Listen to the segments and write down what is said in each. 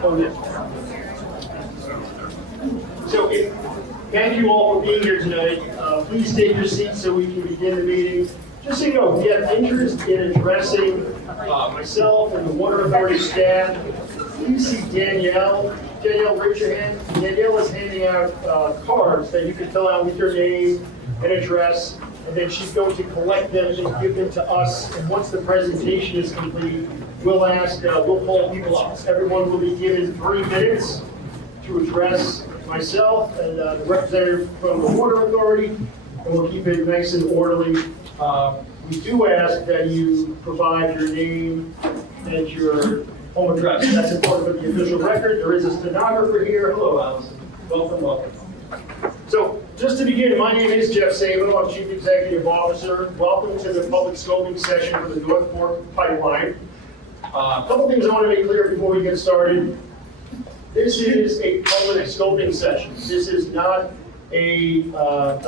So, thank you all for being here tonight. Please take your seats so we can begin the meeting. Just so you know, if you have interest in addressing myself and the Water Authority staff, please see Danielle. Danielle, raise your hand. Danielle is handing out cards that you can fill out with your name and address, and then she's going to collect them and give them to us. And once the presentation is complete, we'll call people up. Everyone will be given 3 minutes to address myself and the representative from the Water Authority, and we'll keep it nice and orderly. We do ask that you provide your name and your home address. That's important for the official record. There is a stenographer here. Hello, Allison. Welcome, welcome. So, just to begin, my name is Jeff Sabo. I'm Chief Executive Officer. Welcome to the public scoping session for the North Fork Pipeline. A couple things I want to make clear before we get started. This is a public scoping session. This is not a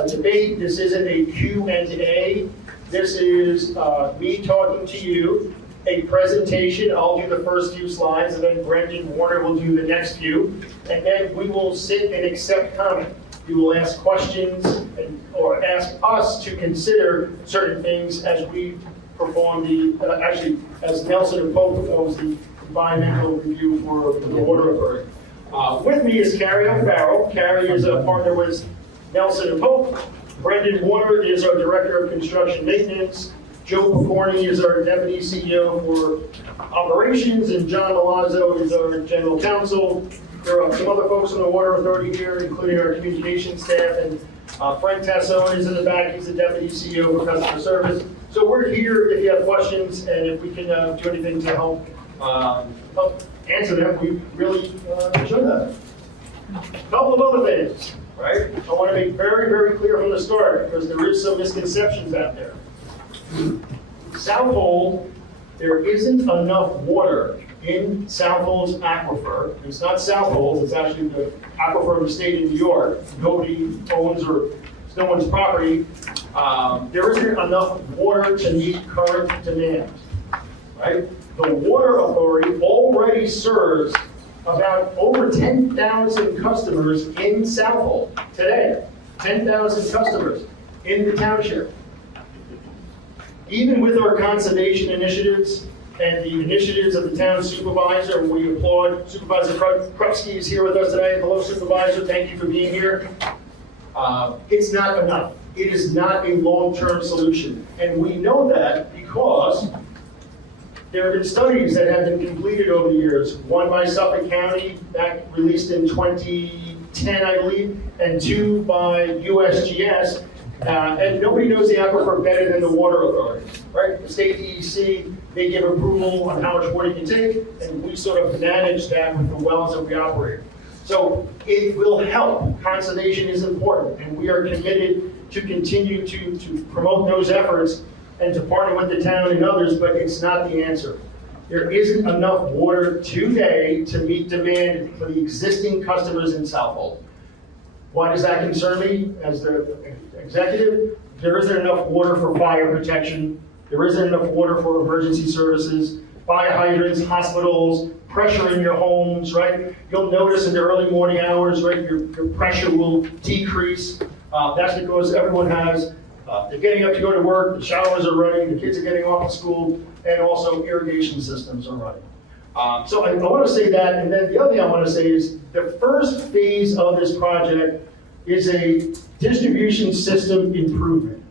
debate. This isn't a Q&A. This is me talking to you, a presentation. I'll do the first few slides, and then Brendan Warner will do the next few. And then we will sit and accept comment. You will ask questions or ask us to consider certain things as we perform as Nelson and Pope performs the environmental review for the Water Authority. With me is Carrie O'Farrell. Carrie is a partner with Nelson and Pope. Brendan Warner is our Director of Construction Maintenance. Joe Picorni is our Deputy CEO for Operations, and John Malazzo is our General Counsel. There are some other folks on the Water Authority here, including our communications staff, and Frank Tassone is in the back. He's the Deputy CEO for Customer Service. So we're here if you have questions, and if we can do anything to help answer them, we really enjoy that. A couple of other things, right? I want to make very, very clear from the start, because there is some misconceptions out there. Southold, there isn't enough water in Southold's aquifer. It's not Southold, it's actually the aquifer of the state of New York. Nobody owns or it's no one's property. There isn't enough water to meet current demand, right? The Water Authority already serves about over 10,000 customers in Southold today. 10,000 customers in the township. Even with our conservation initiatives and the initiatives of the town supervisor, and we applaud Supervisor Krupski is here with us today. Hello, Supervisor. Thank you for being here. It's not enough. It is not a long-term solution. And we know that because there have been studies that have been completed over the years. One by Suffolk County, released in 2010, I believe, and 2 by USGS. And nobody knows the aquifer better than the Water Authority, right? The state DEC, they give approval on how much water you can take, and we sort of manage that with the wells that we operate. So it will help. Conservation is important, and we are committed to continue to promote those efforts and to partner with the town and others, but it's not the answer. There isn't enough water today to meet demand for the existing customers in Southold. Why does that concern me as the executive? There isn't enough water for fire protection. There isn't enough water for emergency services, fire hydrants, hospitals, pressure in your homes, right? You'll notice in the early morning hours, right, your pressure will decrease. That's because everyone has, they're getting up to go to work, the showers are running, the kids are getting off to school, and also irrigation systems are running. So I want to say that, and then the other thing I want to say is the first phase of this project is a distribution system improvement,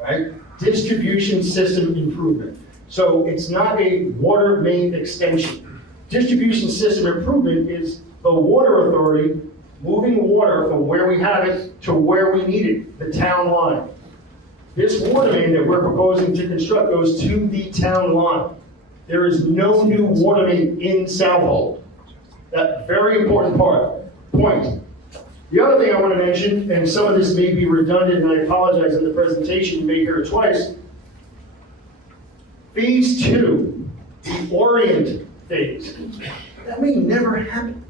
right? Distribution system improvement. So it's not a water main extension. Distribution system improvement is the Water Authority moving water from where we have it to where we need it, the town line. This water main that we're proposing to construct goes to the town line. There is no new water main in Southold. That very important point. The other thing I want to mention, and some of this may be redundant, and I apologize in the presentation, you may hear it twice. Phase 2, the Orient phase, that may never happen.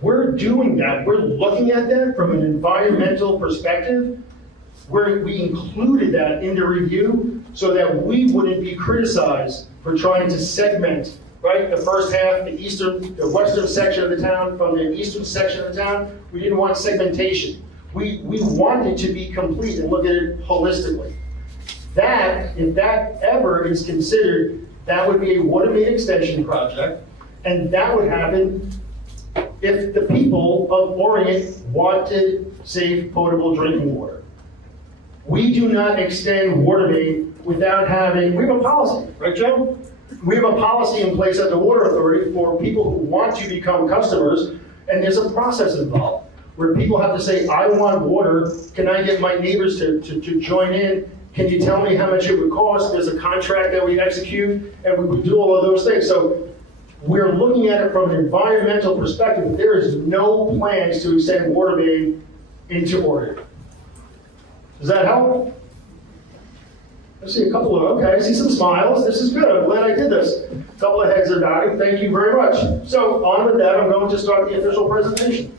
We're doing that. We're looking at that from an environmental perspective, where we included that in the review so that we wouldn't be criticized for trying to segment right? The first half, the western section of the town, from the eastern section of the town, we didn't want segmentation. We wanted to be complete and look at it holistically. That, if that ever is considered, that would be a water main extension project, and that would happen if the people of Orient wanted safe potable drinking water. We do not extend water main without having, we have a policy, right, Joe? We have a policy in place at the Water Authority for people who want to become customers, and there's a process involved where people have to say, I want water, can I get my neighbors to join in? Can you tell me how much it would cost? There's a contract that we execute, and we would do all of those things. So we're looking at it from an environmental perspective. There is no plans to extend water main into Orient. Does that help? I see a couple of, okay, I see some smiles. This is good. I'm glad I did this. A couple of heads are nodding. Thank you very much. So on with that, I'm going to start the official presentation.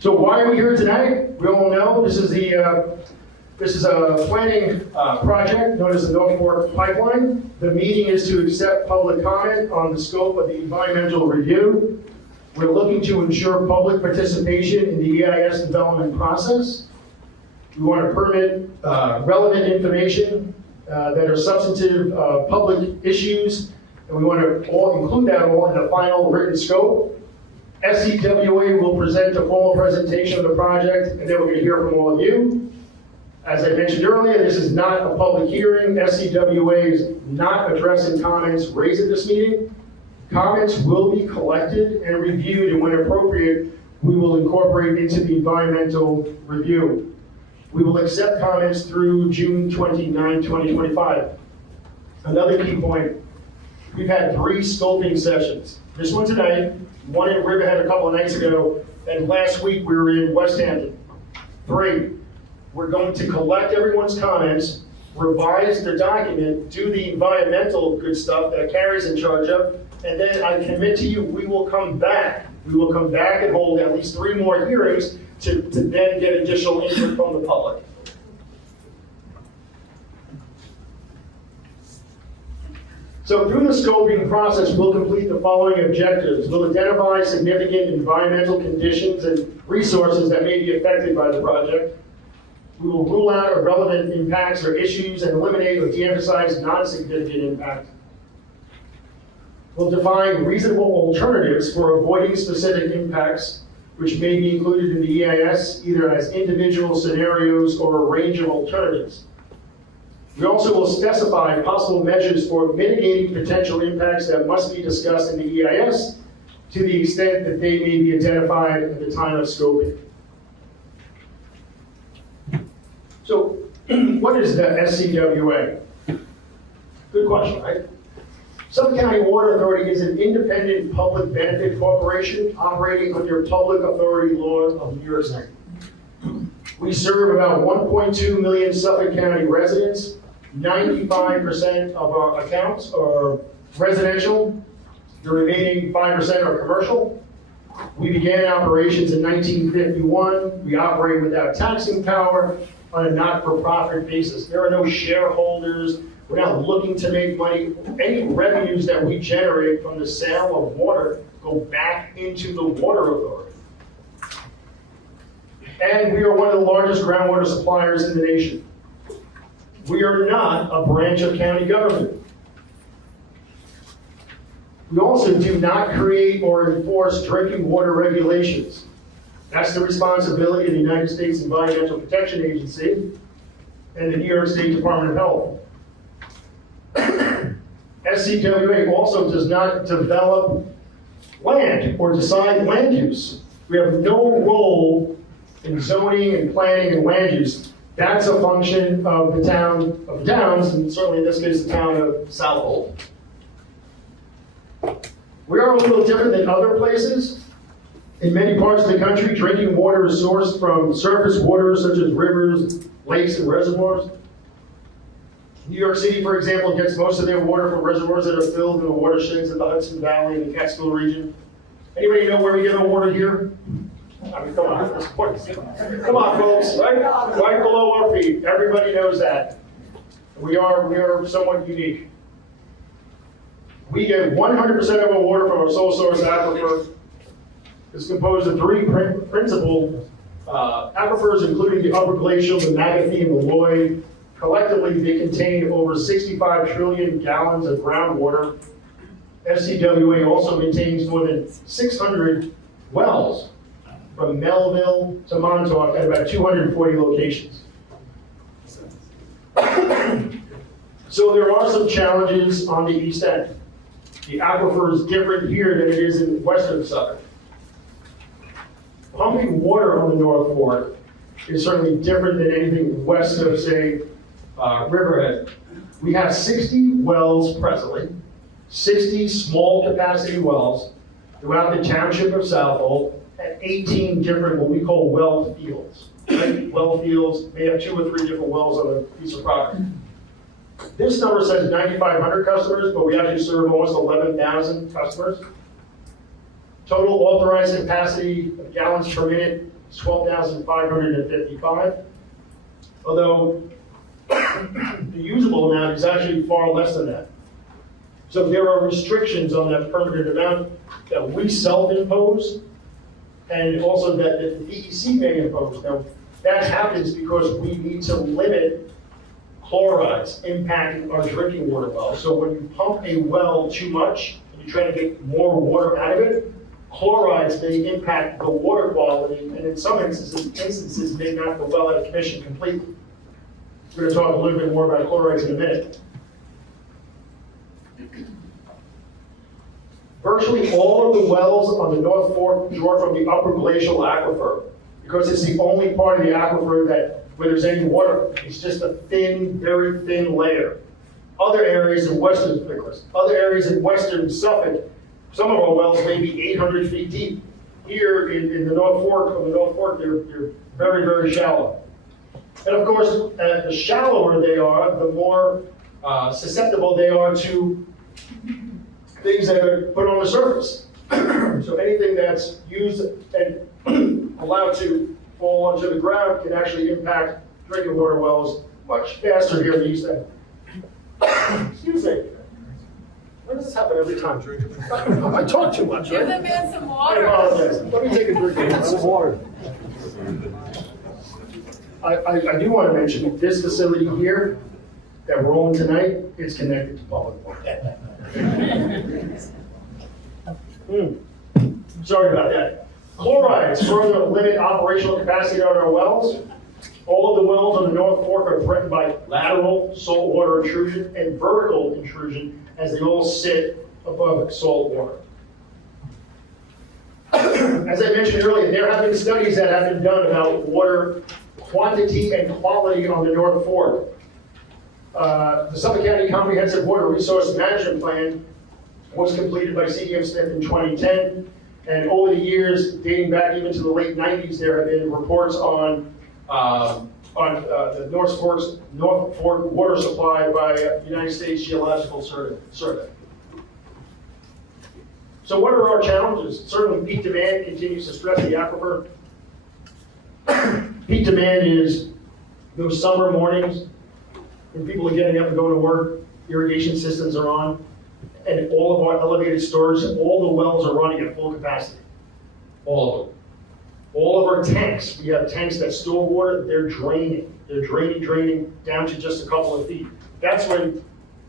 So why are we here tonight? We all know this is a planning project known as the North Fork Pipeline. The meeting is to accept public comment on the scope of the environmental review. We're looking to ensure public participation in the EIS development process. We want to permit relevant information that are substantive public issues, and we want to include that all in the final written scope. SCWA will present a formal presentation of the project, and then we're going to hear from all of you. As I mentioned earlier, this is not a public hearing. SCWA is not addressing comments raised at this meeting. Comments will be collected and reviewed, and when appropriate, we will incorporate into the environmental review. We will accept comments through June 29, 2025. Another key point, we've had 3 scoping sessions. This one tonight, one in Riverhead a couple of nights ago, and last week we were in West Hampton. 3, we're going to collect everyone's comments, revise the document, do the environmental good stuff that Carrie's in charge of, and then I commit to you, we will come back. We will come back and hold at least 3 more hearings to then get additional input from the public. So through the scoping process, we'll complete the following objectives. We'll identify significant environmental conditions and resources that may be affected by the project. We will rule out irrelevant impacts or issues and eliminate or de-emphasize non-significant impact. We'll define reasonable alternatives for avoiding specific impacts, which may be included in the EIS, either as individual scenarios or a range of alternatives. We also will specify possible measures for mitigating potential impacts that must be discussed in the EIS to the extent that they may be identified at the time of scoping. So, what is the SCWA? Good question, right? Suffolk County Water Authority is an independent public benefit corporation operating under public authority law of New York State. We serve about 1.2 million Suffolk County residents. 95% of our accounts are residential. The remaining 5% are commercial. We began operations in 1951. We operate without taxing power on a not-for-profit basis. There are no shareholders. We're not looking to make money. Any revenues that we generate from the sale of water go back into the Water Authority. And we are one of the largest groundwater suppliers in the nation. We are not a branch of county government. We also do not create or enforce drinking water regulations. That's the responsibility of the United States Environmental Protection Agency and the New York State Department of Health. SCWA also does not develop land or decide land use. We have no role in zoning and planning and land use. That's a function of the town of Downs, and certainly in this case, the town of Southold. We are a little different than other places. In many parts of the country, drinking water is sourced from surface waters such as rivers, lakes, and reservoirs. New York City, for example, gets most of their water from reservoirs that are filled in the watersheds of the Hudson Valley and the Catskill region. Anybody know where we get our water here? I mean, come on, come on, folks, right below our feet. Everybody knows that. We are somewhat unique. We get 100% of our water from our sole source aquifer. It's composed of three principal aquifers, including the upper glacial, the Magathie, and the Lloyd. Collectively, they contain over 65 trillion gallons of groundwater. SCWA also maintains more than 600 wells from Melville to Montauk at about 240 locations. So there are some challenges on the east end. The aquifer is different here than it is in western Suffolk. Pumping water on the North Fork is certainly different than anything west of, say, Riverhead. We have 60 wells presently, 60 small capacity wells throughout the township of Southold at 18 different what we call well fields. Right? Well fields may have 2 or 3 different wells on a piece of property. This number says 9,500 customers, but we actually serve almost 11,000 customers. Total authorized capacity of gallons per minute is 12,555. Although the usable amount is actually far less than that. So there are restrictions on that permitted amount that we self-impose and also that the DEC may impose. Now, that happens because we need to limit chlorides impacting our drinking water wells. So when you pump a well too much and you try to get more water out of it, chlorides may impact the water quality and in some instances may knock the well out of commission completely. We're going to talk a little bit more about chlorides in a minute. Virtually all of the wells on the North Fork draw from the upper glacial aquifer because it's the only part of the aquifer where there's any water. It's just a thin, very thin layer. Other areas in western Suffolk, some of our wells may be 800 feet deep. Here in the North Fork, they're very, very shallow. And of course, the shallower they are, the more susceptible they are to things that are put on the surface. So anything that's used and allowed to fall onto the ground can actually impact drinking water wells much faster here in the east end. Excuse me. Why does this happen every time? I talk too much. Give the man some I water. apologize. Let me take a drink of some water. I do want to mention that this facility here that we're on tonight is connected to public water. Sorry about that. Chlorides further limit operational capacity on our wells. All of the wells on the North Fork are threatened by lateral saltwater intrusion and vertical intrusion as they all sit above salt water. As I mentioned earlier, there have been studies that have been done about water quantity and quality on the North Fork. The Suffolk County Comprehensive Water Resource Management Plan was completed by CDM Smith in 2010. And over the years, dating back even to the late 90s, there have been reports on the North Fork water supply by United States Geological Survey. So what are our challenges? Certainly peak demand continues to stress the aquifer. Peak demand is those summer mornings when people are getting up and going to work, irrigation systems are on, and all of our elevated storage, all the wells are running at full capacity. All of them. All of our tanks, we have tanks that store water, they're draining. They're draining down to just a couple of feet. That's when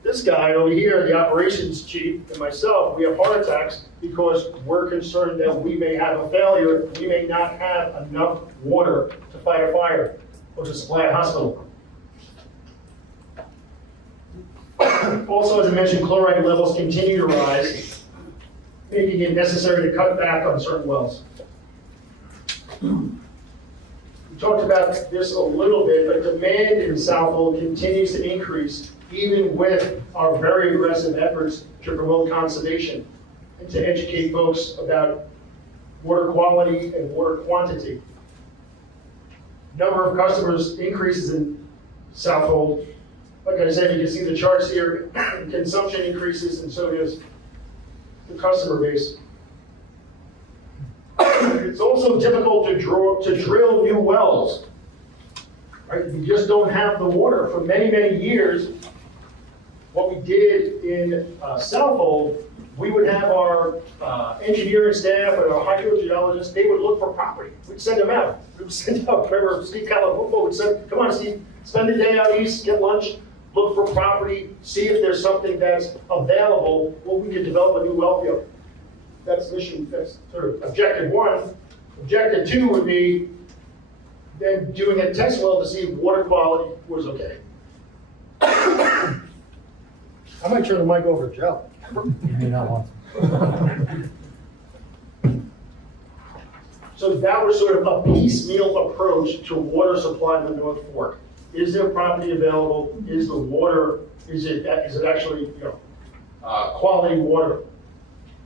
this guy over here, the operations chief, and myself, we have heart attacks because we're concerned that we may have a failure. We may not have enough water to fight a fire or to supply a hospital. Also, as I mentioned, chloride levels continue to rise, making it necessary to cut back on certain wells. We talked about this a little bit, but demand in Southold continues to increase, even with our very aggressive efforts to promote conservation and to educate folks about water quality and water quantity. Number of customers increases in Southold. Like I said, you can see the charts here. Consumption increases, and so does the customer base. It's also difficult to drill new wells. Right? You just don't have the water. For many, many years, what we did in Southold, we would have our engineering staff and our hydrogeologists, they would look for property. We'd send them out. We would send out, remember Steve Calabufo would say, come on Steve, spend the day out east, get lunch, look for property, see if there's something that's available, well, we could develop a new well field. That's sort of objective one. Objective two would be then doing a test well to see if water quality was okay. I might turn the mic over to Joe. You may not want to. So that was sort of a piecemeal approach to water supply in the North Fork. Is there property available? Is the water, is it actually, quality water?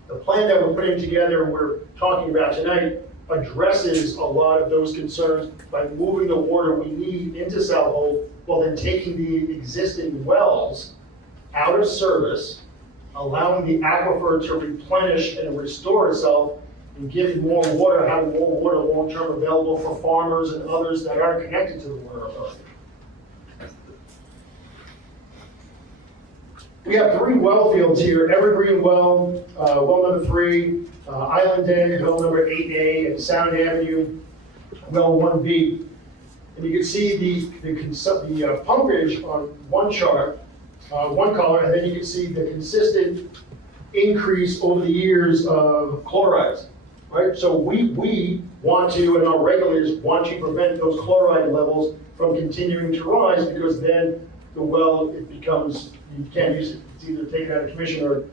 The plan that we're putting together and we're talking about tonight addresses a lot of those concerns by moving the water we need into Southold while then taking the existing wells out of service, allowing the aquifer to replenish and restore itself, and giving more water, having more water long-term available for farmers and others that aren't connected to the water authority. We have 3 well fields here: Evergreen Well, well number 3, Island Den, well number 8A, and Sound Avenue, well 1B. And you can see the pumpage on one chart, one color, and then you can see the consistent increase over the years of chlorides, right? So we want to, and our regulators want to prevent those chloride levels from continuing to rise, because then the well, it becomes, you can't use it. It's either taken out of commission or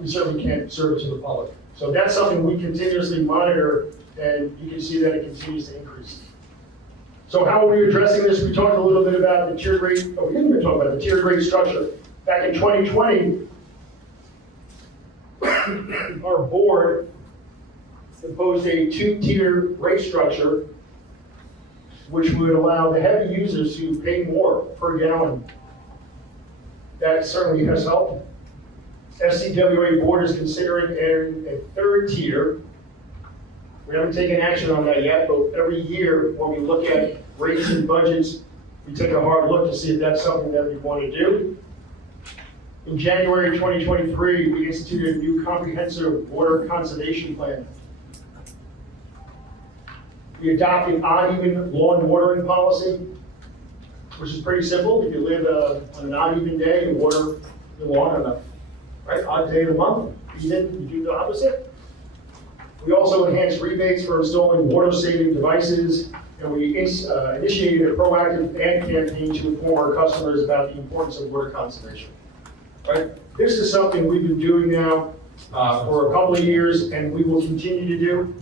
we certainly can't serve it to the public. So that's something we continuously monitor, and you can see that it continues to increase. So how are we addressing this? We talked a little bit about the tiered rate, we didn't even talk about the tiered rate structure. Back in 2020, our board proposed a 2-tier rate structure, which would allow the heavy users to pay more per gallon. That certainly has helped. SCWA board is considering a 3rd tier. We haven't taken action on that yet, but every year when we look at rates and budgets, we take a hard look to see if that's something that we want to do. In January 2023, we instituted a new comprehensive water conservation plan. We adopted an odd-even lawn watering policy, which is pretty simple. If you live on an odd-even day, you water the lawn on a odd day of the month. You do the opposite. We also enhanced rebates for installing water-saving devices, and we initiated a proactive ad campaign to inform our customers about the importance of water conservation. Right? This is something we've been doing now for a couple of years, and we will continue to do.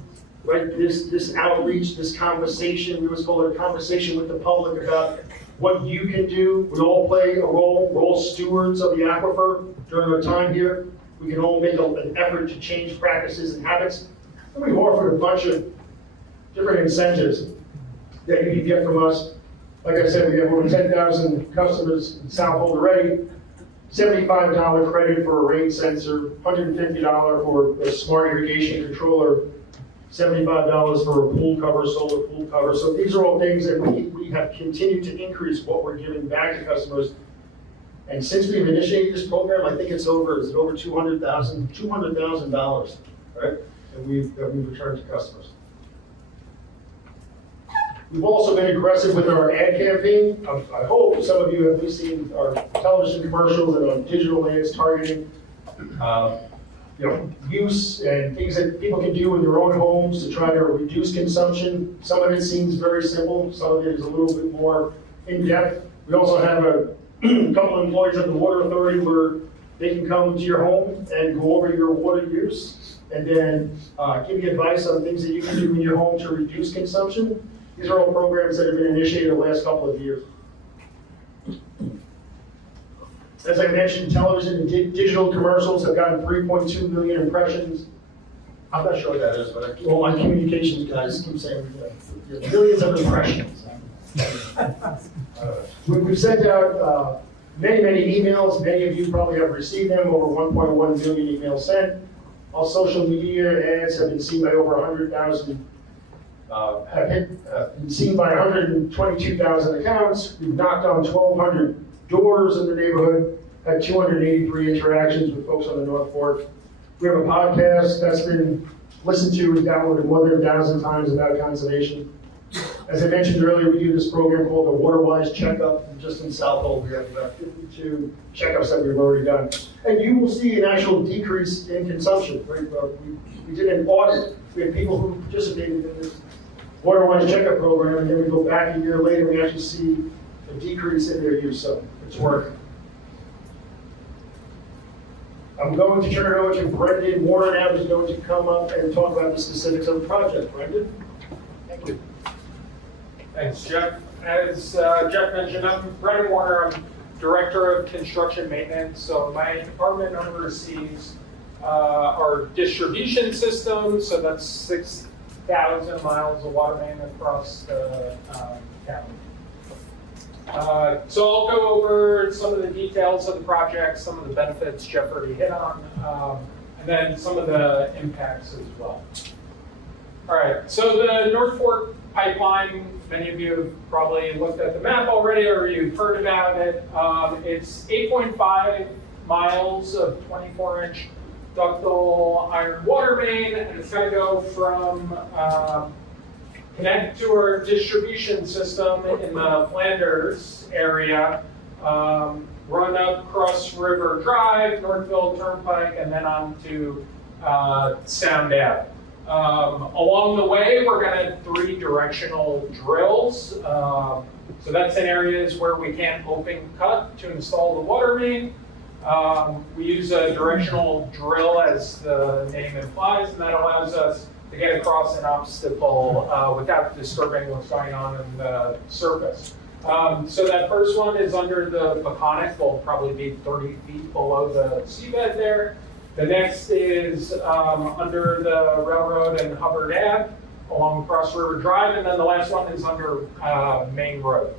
Right? This outreach, this conversation, we always call it a conversation with the public about what you can do. We all play a role. We're all stewards of the aquifer during our time here. We can all make an effort to change practices and habits. And we've offered a bunch of different incentives that you can get from us. Like I said, we have over 10,000 customers in Southold already. $75 credit for a rain sensor, $150 for a smart irrigation controller, $75 for a pool cover, solar pool cover. So these are all things that we have continued to increase what we're giving back to customers. And since we've initiated this program, I think it's over $200,000, right? That we've returned to customers. We've also been aggressive with our ad campaign. I hope some of you have at least seen our television commercials and on digital ads targeting use and things that people can do in their own homes to try to reduce consumption. Some of it seems very simple. Some of it is a little bit more in-depth. We also have a couple of employees at the Water Authority where they can come to your home and go over your water use and then give you advice on things that you can do in your home to reduce consumption. These are all programs that have been initiated the last couple of years. As I mentioned, television and digital commercials have gotten 3.2 million impressions. I'm not sure what that is, but all my communications guys keep saying millions of impressions. We've sent out many emails. Many of you probably have received them, over 1.1 million emails sent. All social media ads have been seen by over 100,000, have been seen by 122,000 accounts. We've knocked on 1,200 doors in the neighborhood, had 283 interactions with folks on the North Fork. We have a podcast that's been listened to and downloaded more than 1,000 times about conservation. As I mentioned earlier, we do this program called the Water-Wise Checkup, and just in Southold, we have about 52 checkups that we've already done. And you will see an actual decrease in consumption, right? We did an audit. We had people who participated in this Water-Wise Checkup program, and then we go back a year later, we actually see a decrease in their use, so it's working. I'm going to turn it over to Brendan Warner now, who's going to come up and talk about the specifics of the project. Brendan? Thank you. Thanks, Jeff. As Jeff mentioned, I'm Brendan Warner. I'm Director of Construction Maintenance. So my department oversees our distribution system. So that's 6,000 miles of water main across the county. So I'll go over some of the details of the project, some of the benefits Jeff already hit on, and then some of the impacts as well. All right, so the North Fork pipeline, many of you have probably looked at the map already or you've heard about it. It's 8.5 miles of 24-inch ductile iron water main, and it's going to go from connect to our distribution system in the Flanders area, run up Cross River Drive, Northville Turnpike, and then on to Sound Ave. Along the way, we're going to have 3 directional drills. So that's in areas where we can't open cut to install the water main. We use a directional drill, as the name implies, and that allows us to get across an obstacle without disturbing what's going on in the surface. So that first one is under the Peconic, will probably be 30 feet below the seabed there. The next is under the railroad and Hubbard Ave along Cross River Drive, and then the last one is under Main Road.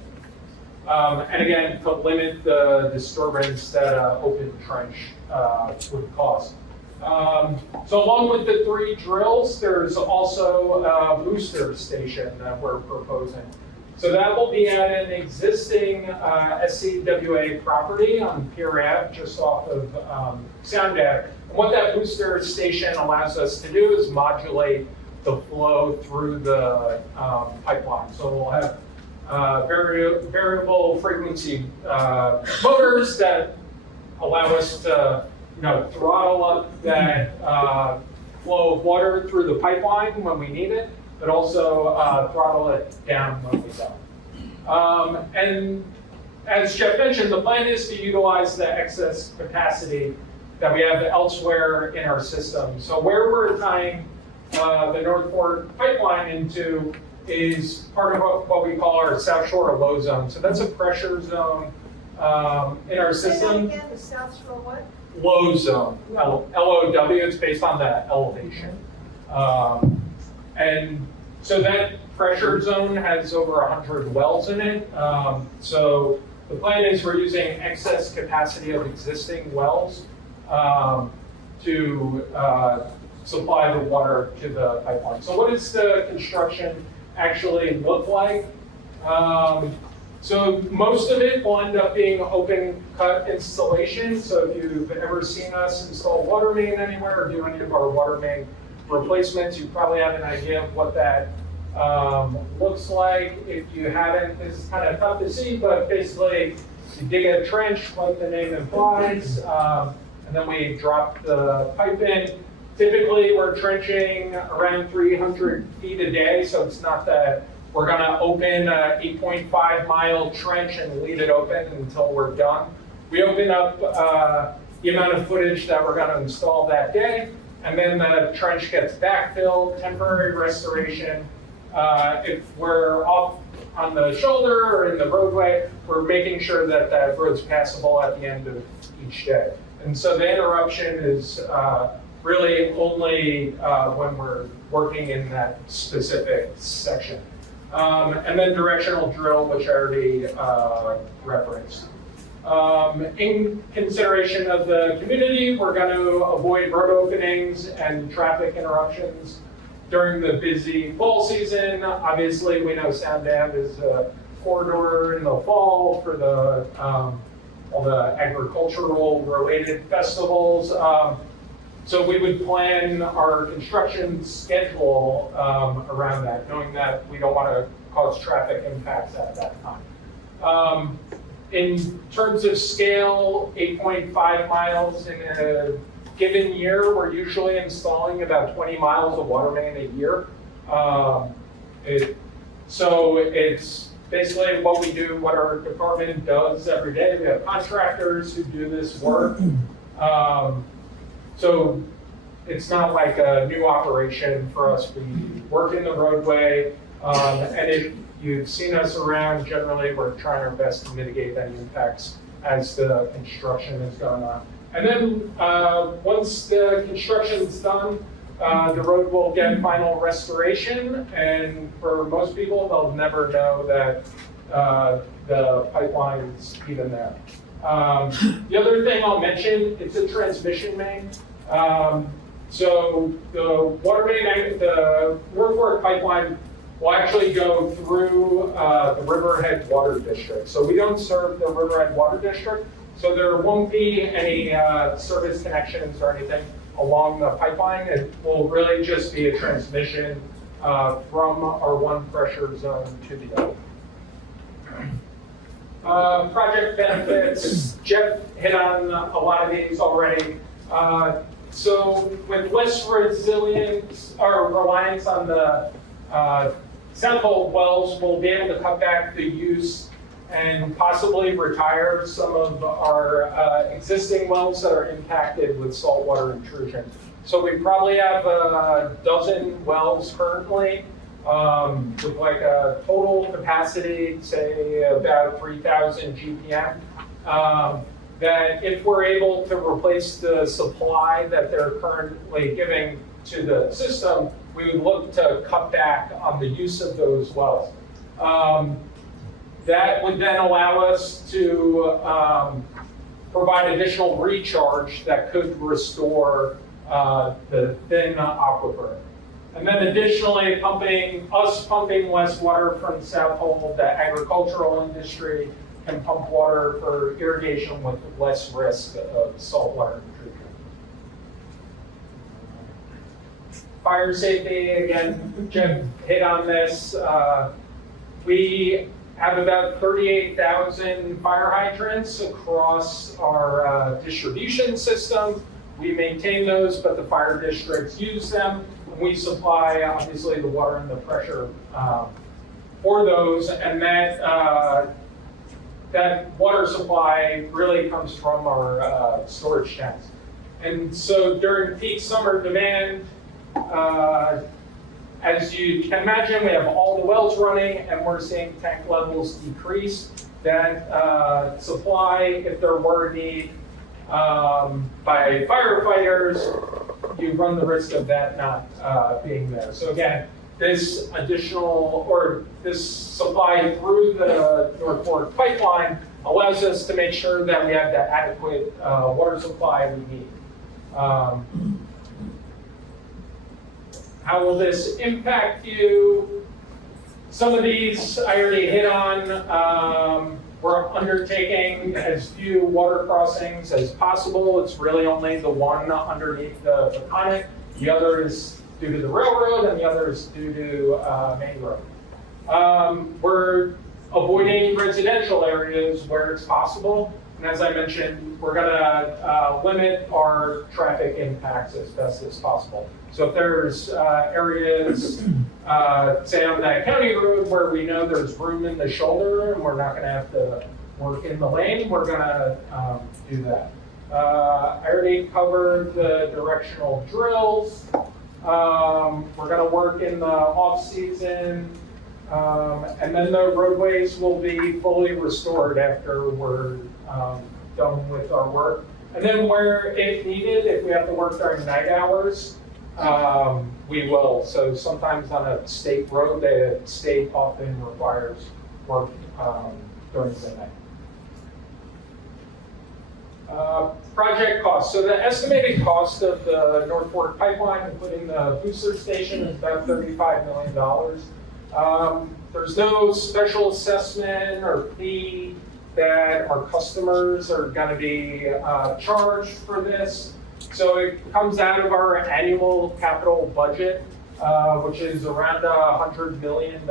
And again, to limit the disturbance that an open trench would cause. So along with the 3 drills, there's also a booster station that we're proposing. So that will be at an existing SCWA property on Pier Ave, just off of Sound Ave. And what that booster station allows us to do is modulate the flow through the pipeline. So we'll have variable frequency motors that allow us to throttle up that flow of water through the pipeline when we need it, but also throttle it down when we don't. And as Jeff mentioned, the plan is to utilize the excess capacity that we have elsewhere in our system. So where we're tying the North Fork pipeline into is part of what we call our South Shore low zone. So that's a pressure zone in our system. Say that again, the South Shore what? Low zone, L-O-W, it's based on that elevation. And so that pressure zone has over 100 wells in it. So the plan is we're using excess capacity of existing wells to supply the water to the pipeline. So what does the construction actually look like? So most of it will end up being open cut installation. So if you've ever seen us install water main anywhere or do any of our water main replacements, you probably have an idea of what that looks like. If you haven't, this is kind of tough to see, but basically you dig a trench like the name implies, and then we drop the pipe in. Typically we're trenching around 300 feet a day, so it's not that we're going to open an 8.5 mile trench and leave it open until we're done. We open up the amount of footage that we're going to install that day, and then the trench gets backfilled, temporary restoration. If we're off on the shoulder or in the roadway, we're making sure that that road's passable at the end of each day. And so the interruption is really only when we're working in that specific section. And then directional drill, which I already referenced. In consideration of the community, we're going to avoid road openings and traffic interruptions during the busy fall season. Obviously, we know Sound Ave is a corridor in the fall for the all the agricultural related festivals. So we would plan our construction schedule around that, knowing that we don't want to cause traffic impacts at that time. In terms of scale, 8.5 miles in a given year, we're usually installing about 20 miles of water main a year. So it's basically what we do, what our department does every day. We have contractors who do this work. So it's not like a new operation for us. We work in the roadway, and if you've seen us around, generally we're trying our best to mitigate any impacts as the construction is going on. And then once the construction is done, the road will get final restoration, and for most people, they'll never know that the pipeline's even there. The other thing I'll mention, it's a transmission main. So the water main, the North Fork pipeline will actually go through the Riverhead Water District. So we don't serve the Riverhead Water District, so there won't be any service connections or anything along the pipeline. It will really just be a transmission from our one pressure zone to the other. Project benefits, Jeff hit on a lot of these already. So with less resilience or reliance on the Southold wells, we'll be able to cut back the use and possibly retire some of our existing wells that are impacted with saltwater intrusion. So we probably have a dozen wells currently with like a total capacity, say about 3,000 GPM. That if we're able to replace the supply that they're currently giving to the system, we would look to cut back on the use of those wells. That would then allow us to provide additional recharge that could restore the thin aquifer. And then additionally, pumping less water from Southold, the agricultural industry can pump water for irrigation with less risk of saltwater intrusion. Fire safety, again, Jeff hit on this. We have about 38,000 fire hydrants across our distribution system. We maintain those, but the fire districts use them. We supply, obviously, the water and the pressure for those, and that water supply really comes from our storage tanks. And so during peak summer demand, as you can imagine, we have all the wells running and we're seeing tank levels decrease. That supply, if there were a need by firefighters, you run the risk of that not being there. So again, this additional, or this supply through the North Fork pipeline allows us to make sure that we have the adequate water supply we need. How will this impact you? Some of these I already hit on. We're undertaking as few water crossings as possible. It's really only the one underneath the Peconic. The other is due to the railroad, and the other is due to main road. We're avoiding residential areas where it's possible. And as I mentioned, we're going to limit our traffic impacts as best as possible. So if there's areas, say on that county road where we know there's room in the shoulder and we're not going to have to work in the lane, we're going to do that. I already covered the directional drills. We're going to work in the off-season, and then the roadways will be fully restored after we're done with our work. And then where, if needed, if we have to work during night hours, we will. So sometimes on a state road, the state often requires work during the night. Project cost. So the estimated cost of the North Fork pipeline, including the booster station, is about $35 million. There's no special assessment or fee that our customers are going to be charged for this. So it comes out of our annual capital budget, which is around $100 million.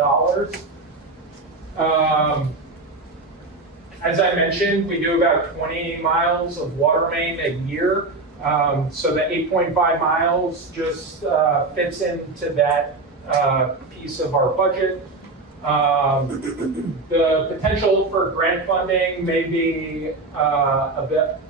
As I mentioned, we do about 20 miles of water main a year. So the 8.5 miles just fits into that piece of our budget. The potential for grant funding may be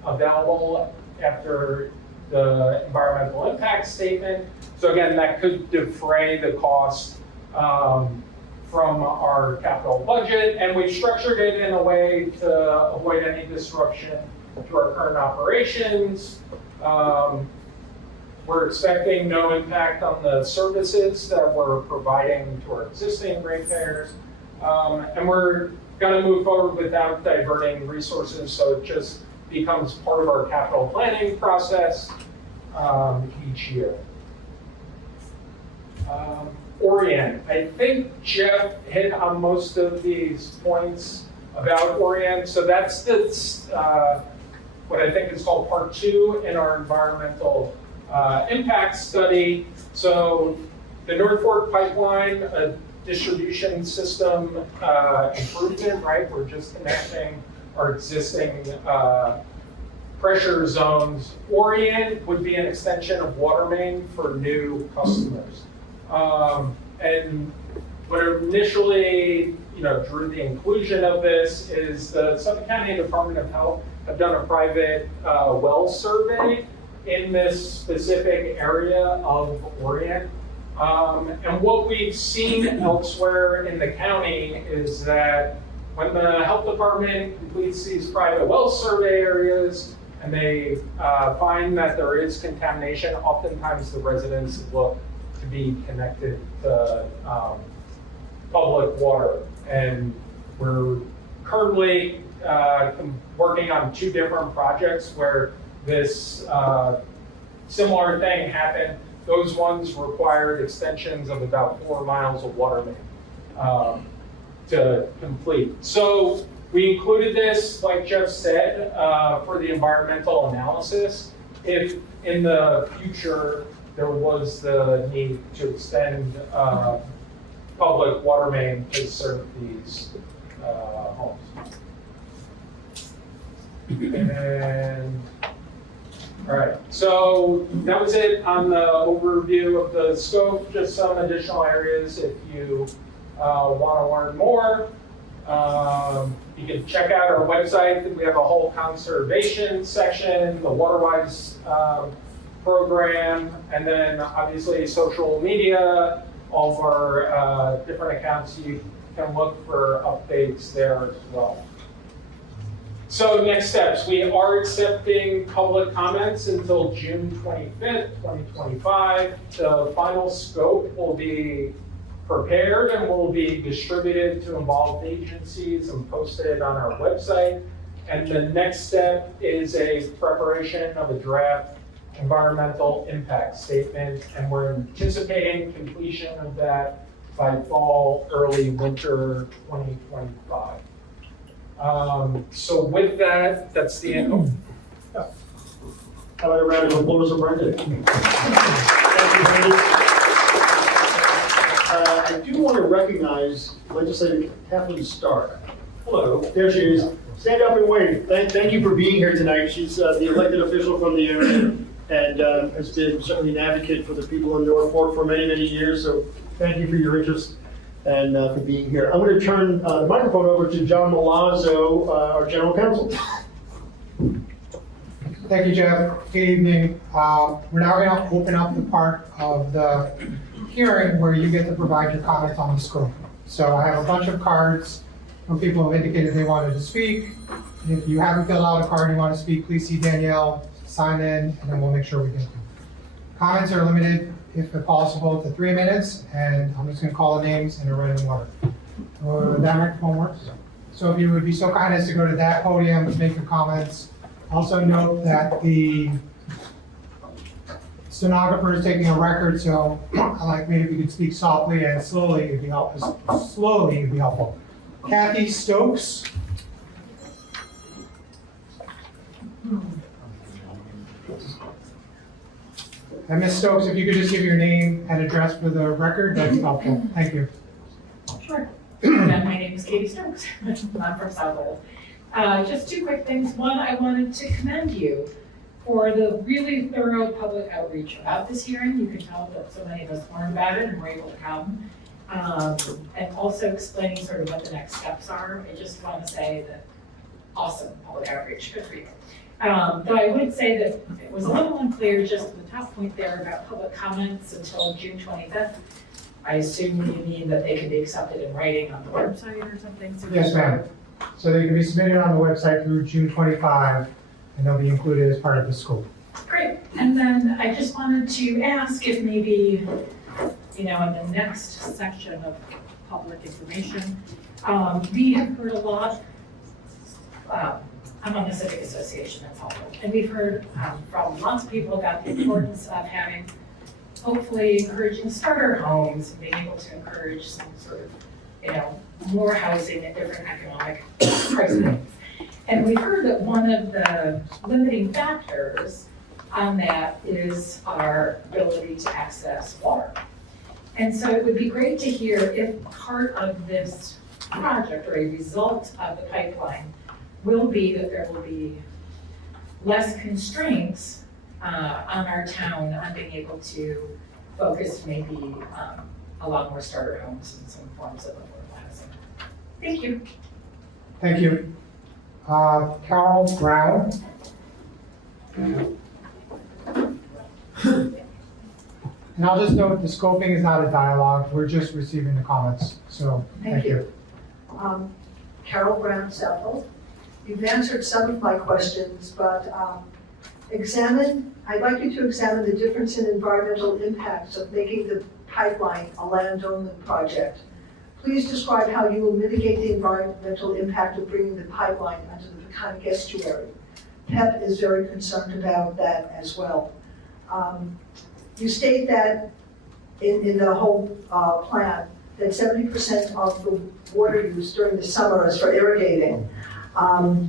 available after the environmental impact statement. So again, that could defray the cost from our capital budget, and we've structured it in a way to avoid any disruption to our current operations. We're expecting no impact on the services that we're providing to our existing ratepayers, and we're going to move forward without diverting resources, so it just becomes part of our capital planning process each year. Orient. I think Jeff hit on most of these points about Orient. So that's what I think is called part 2 in our environmental impact study. So the North Fork pipeline, a distribution system improvement, right? We're just connecting our existing pressure zones. Orient would be an extension of water main for new customers. And what initially, drew the inclusion of this is the Suffolk County Department of Health have done a private well survey in this specific area of Orient. And what we've seen elsewhere in the county is that when the health department completes these private well survey areas and they find that there is contamination, oftentimes the residents look to be connected to public water. And we're currently working on 2 different projects where this similar thing happened. Those ones required extensions of about 4 miles of water main to complete. So we included this, like Jeff said, for the environmental analysis. If in the future there was the need to extend public water main to serve these homes. And all right, so that was it on the overview of the scope. Just some additional areas if you want to learn more. You can check out our website. We have a whole conservation section, the WaterWise program, and then obviously social media, all of our different accounts. You can look for updates there as well. So next steps, we are accepting public comments until June 25th, 2025. The final scope will be prepared and will be distributed to involved agencies and posted on our website. And the next step is a preparation of a draft environmental impact statement, and we're anticipating completion of that by fall, early winter 2025. So with that, that's the end. How about a round of applause for Brendan? Thank you, Brendan. I do want to recognize legislator Kathleen Stark. Hello, there she is. Stand up and wave. Thank you for being here tonight. She's the elected official from the area and has been certainly an advocate for the people in North Fork for many, many years. So thank you for your interest and for being here. I'm going to turn the microphone over to John Malazzo, our general counsel. Thank you, Jeff. Good evening. We're now going to open up the part of the hearing where you get to provide your comments on the scope. So I have a bunch of cards from people who indicated they wanted to speak. If you haven't filled out a card and you want to speak, please see Danielle, sign in, and then we'll make sure we get them. Comments are limited, if possible, to 3 minutes, and I'm just going to call the names in a random order. That microphone works? So if you would be so kind as to go to that podium and make your comments. Also note that the stenographer is taking a record, so maybe if you could speak softly and slowly, it'd be helpful. Kathy Stokes. And Ms. Stokes, if you could just give your name and address for the record, that'd be helpful. Thank you. Sure. Yeah, my name is Katie Stokes. I'm from Southold. Just two quick things. One, I wanted to commend you for the really thorough public outreach about this hearing. You can tell that so many of us learned about it and were able to come. And also explaining sort of what the next steps are. I just want to say that awesome public outreach, good for you. Though I would say that it was a little unclear just the top point there about public comments until June 25th. I assume you mean that they can be accepted in writing on the website or something? So Yes, ma'am. So they can be submitted on the website through June 25, and they'll be included as part of the scope. Great. And then I just wanted to ask if maybe, in the next section of public information, we have heard a lot. I'm on the Civic Association at Southold, and we've heard from lots of people about the importance of having, hopefully, encouraging starter homes and being able to encourage some sort of, more housing at different economic price points. And we've heard that one of the limiting factors on that is our ability to access water. And so it would be great to hear if part of this project or a result of the pipeline will be that there will be less constraints on our town on being able to focus maybe a lot more starter homes and some forms of affordable housing. Thank you. Thank you. Carol Brown. And I'll just note, the scoping is not a dialogue, we're just receiving the comments, so thank you. Carol Brown, Southold. You've answered some of my questions, but I'd like you to examine the difference in environmental impacts of making the pipeline a land-only project. Please describe how you will mitigate the environmental impact of bringing the pipeline under the Peconic estuary. PEP is very concerned about that as well. You state that in the whole plan that 70% of the water use during the summer is for irrigating.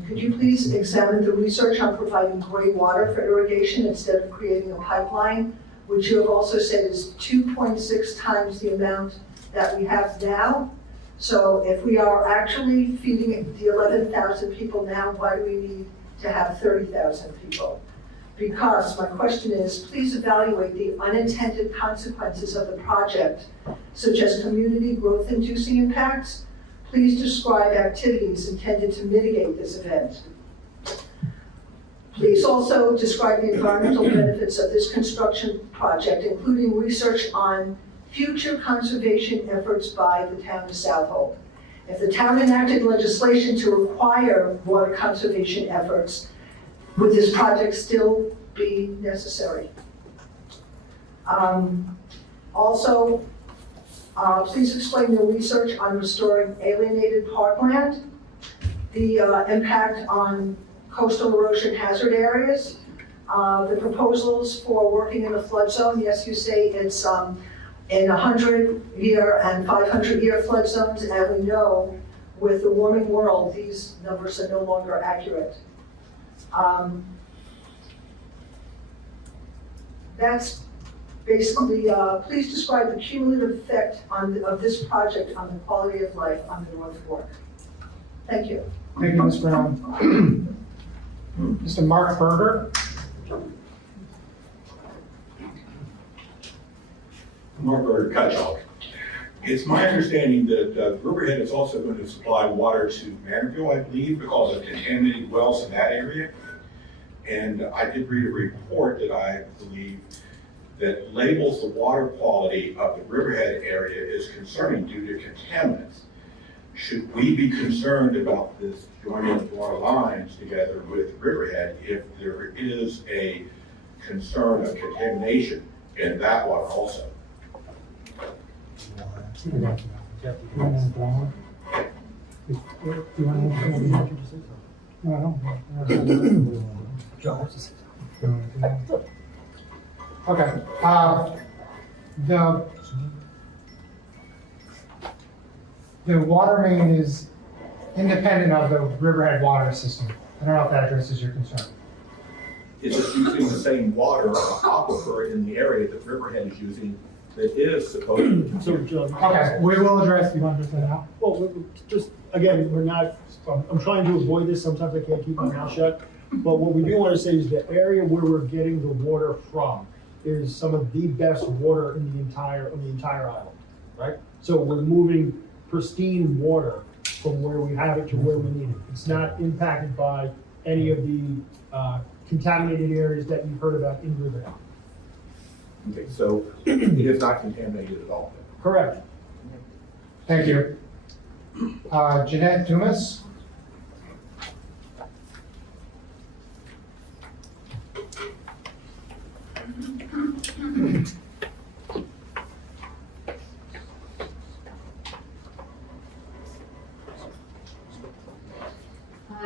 Could you please examine the research on providing gray water for irrigation instead of creating a pipeline, which you have also said is 2.6 times the amount that we have now? So if we are actually feeding the 11,000 people now, why do we need to have 30,000 people? Because my question is, please evaluate the unintended consequences of the project, such as community growth-inducing impacts. Please describe activities intended to mitigate this event. Please also describe the environmental benefits of this construction project, including research on future conservation efforts by the town of Southold. If the town enacted legislation to require water conservation efforts, would this project still be necessary? Also, please explain your research on restoring alienated parkland, the impact on coastal erosion hazard areas, the proposals for working in a flood zone. Yes, you say it's in 100-year and 500-year flood zones, and we know with the warming world, these numbers are no longer accurate. That's basically, please describe the cumulative effect of this project on the quality of life on the North Fork. Thank you. Thank you, Ms. Brown. Mr. Mark Berger. Mark Berger, Cutchogue. It's my understanding that Riverhead is also going to supply water to Manorville, I believe, because of contaminated wells in that area. And I did read a report that I believe that labels the water quality of the Riverhead area is concerning due to contaminants. Should we be concerned about this joining of water lines together with Riverhead if there is a concern of contamination in that water also? Okay. The water main is independent of the Riverhead water system. I don't know if that addresses your concern. is it using the same water or aquifer in the area that Riverhead is using that is supposed to? So, John. Okay, we will address, you want to address that now? Well, just, again, we're not, I'm trying to avoid this, sometimes I can't keep my mouth shut. But what we do want to say is the area where we're getting the water from is some of the best water in the entire island, right? So we're moving pristine water from where we have it to where we need it. It's not impacted by any of the contaminated areas that you've heard about in Riverhead. Okay, so it is not contaminated at all. Correct. Thank you. Jeanette Dumas?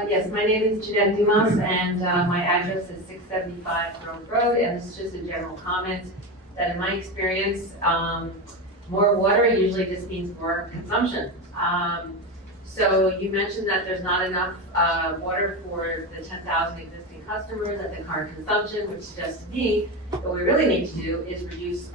Yes, my name is Jeanette Dumas, and my address is 675 Grove Road, and this is just a general comment that in my experience, more water usually just means more consumption. So you mentioned that there's not enough water for the 10,000 existing customers at the current consumption, which suggests to me what we really need to do is reduce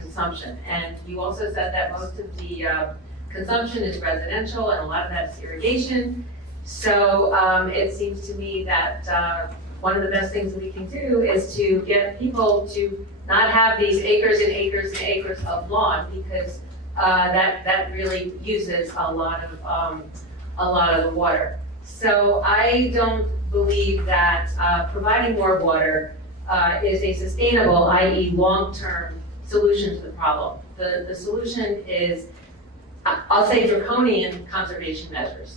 consumption. And you also said that most of the consumption is residential and a lot of that's irrigation. So it seems to me that one of the best things we can do is to get people to not have these acres and acres and acres of lawn, because that really uses a lot of the water. So I don't believe that providing more water is a sustainable, i.e. long-term solution to the problem. The solution is, I'll say, draconian conservation measures.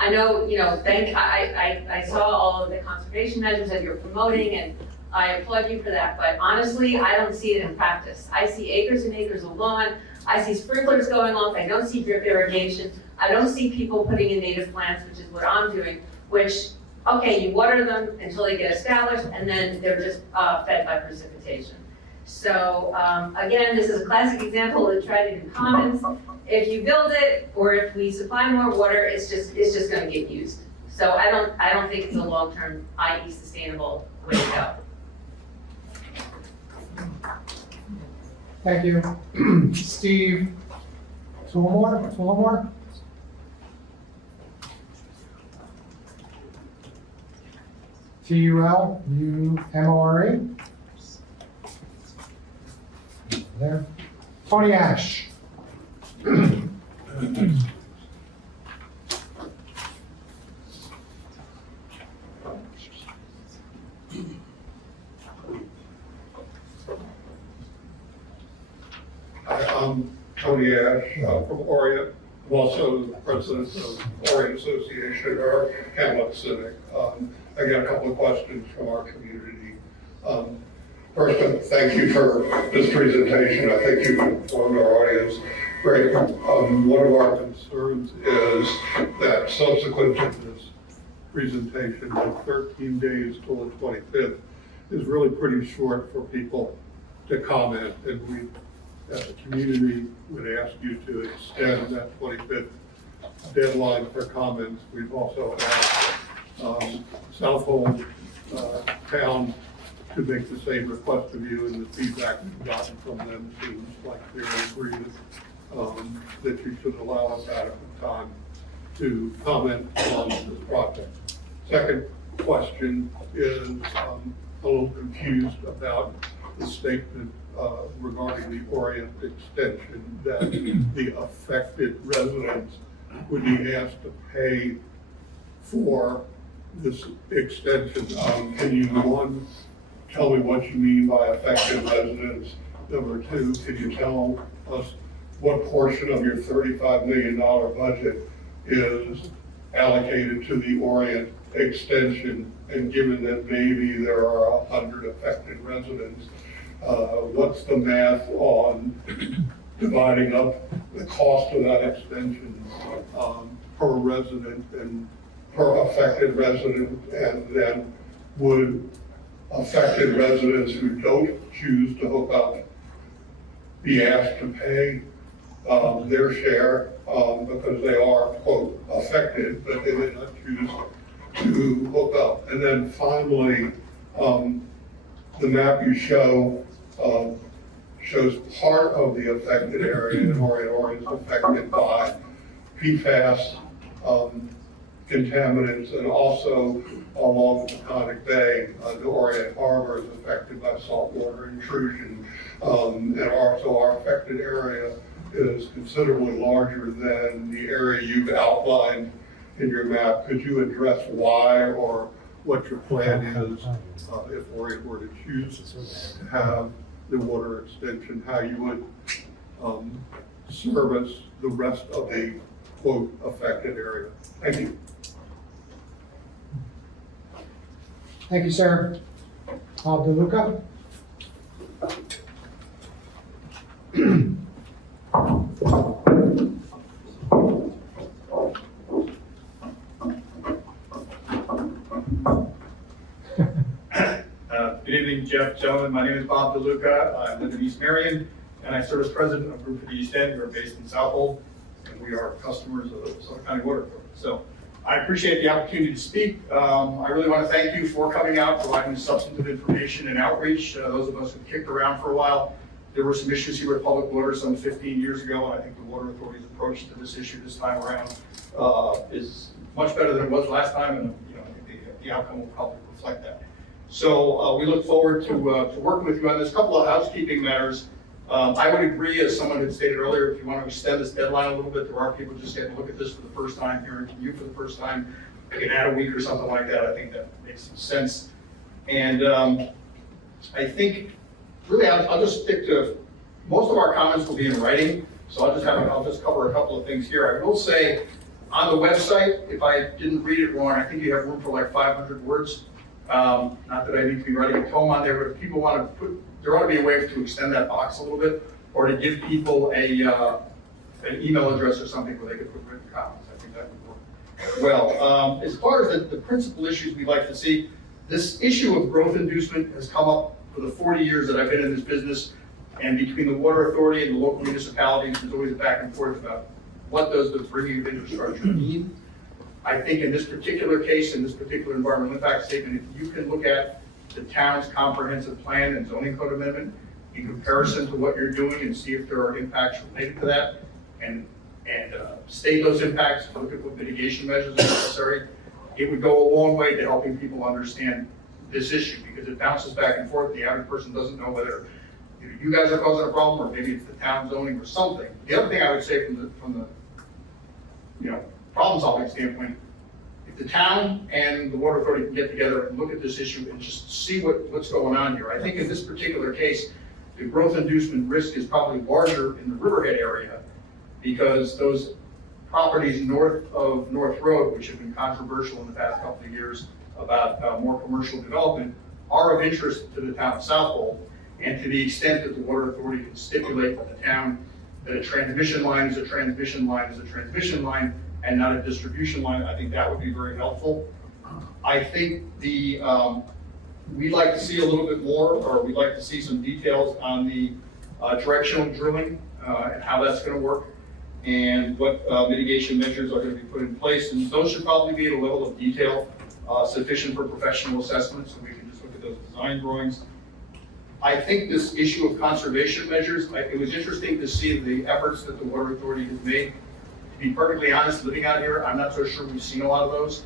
I know, I saw all of the conservation measures that you're promoting, and I applaud you for that, but honestly, I don't see it in practice. I see acres and acres of lawn, I see sprinklers going off, I don't see drip irrigation, I don't see people putting in native plants, which is what I'm doing, which, okay, you water them until they get established, and then they're just fed by precipitation. So again, this is a classic example of Trinity Commons. If you build it, or if we supply more water, it's just going to get used. So I don't think it's a long-term, i.e. sustainable way to go. Thank you. Steve Tullamore? Tulmore? There. Tony Ash. I'm Tony Ash from Orient. I'm also the president of Orient Association, or Hamlet Civic. I got a couple of questions from our community. First, thank you for this presentation. I think you've informed our audience great. One of our concerns is that subsequent to this presentation, the 13 days till the 25th is really pretty short for people to comment, and we, as a community, would ask you to extend that 25th deadline for comments. We've also asked Southold town to make the same request of you, and the feedback we've gotten from them seems like they're in agreement that you should allow us adequate time to comment on this project. Second question is, I'm a little confused about the statement regarding the Orient extension, that the affected residents would be asked to pay for this extension. Can you, one, tell me what you mean by affected residents? Number two, can you tell us what portion of your $35 million budget is allocated to the Orient extension? And given that maybe there are 100 affected residents, what's the math on dividing up the cost of that extension per resident and per affected resident? And then would affected residents who don't choose to hook up be asked to pay their share because they are, quote, affected, but they may not choose to hook up? And then finally, The map you show shows part of the affected area, and Orient is affected by PFAS contaminants, and also along the Peconic Bay, the Orient Harbor is affected by saltwater intrusion. And also our affected area is considerably larger than the area you've outlined in your map. Could you address why or what your plan is if Orient were to choose to have the water extension, how you would service the rest of the quote affected area? Thank you. Thank you, sir. Bob DeLuca? Good evening, Jeff, gentlemen. My name is Bob DeLuca. I live in East Marion, and I serve as president of Group for the East End. We're based in Southold, and we are customers of the Suffolk County Water Authority. So I appreciate the opportunity to speak. I really want to thank you for coming out, providing substantive information and outreach. Those of us who kicked around for a while, there were some issues here with public water some 15 years ago, and I think the Water Authority's approach to this issue this time around is much better than it was last time, and I think the outcome will probably reflect that. So we look forward to working with you on this. Couple of housekeeping matters. I would agree, as someone had stated earlier, if you want to extend this deadline a little bit, there are people just getting to look at this for the first time, hearing from you for the first time. I can add a week or something like that. I think that makes some sense. And I think, really, I'll just stick to, most of our comments will be in writing, so I'll just cover a couple of things here. I will say, on the website, if I didn't read it wrong, I think you have room for like 500 words. Not that I need to be writing a tome on there, but if people want to put, there ought to be a way to extend that box a little bit, or to give people an email address or something where they could put written comments. I think that would work well. As far as the principal issues we'd like to see, this issue of growth inducement has come up for the 40 years that I've been in this business, and between the Water Authority and the local municipalities, there's always a back and forth about what does the bringing of infrastructure mean. I think in this particular case, in this particular environmental impact statement, if you can look at the town's comprehensive plan and zoning code amendment in comparison to what you're doing and see if there are impacts related to that, and state those impacts, look at what mitigation measures are necessary, it would go a long way to helping people understand this issue, because it bounces back and forth. The average person doesn't know whether you guys are causing a problem or maybe it's the town zoning or something. The other thing I would say from the problem solving standpoint, if the town and the Water Authority can get together and look at this issue and just see what's going on here. I think in this particular case, the growth inducement risk is probably larger in the Riverhead area, because those properties north of North Road, which have been controversial in the past couple of years about more commercial development, are of interest to the town of Southold. And to the extent that the Water Authority can stipulate with the town that a transmission line is a transmission line is a transmission line and not a distribution line, I think that would be very helpful. I think we'd like to see a little bit more, or we'd like to see some details on the directional drilling and how that's going to work, and what mitigation measures are going to be put in place. And those should probably be at a level of detail sufficient for professional assessment, so we can just look at those design drawings. I think this issue of conservation measures, it was interesting to see the efforts that the Water Authority has made. To be perfectly honest, living out here, I'm not so sure we've seen a lot of those.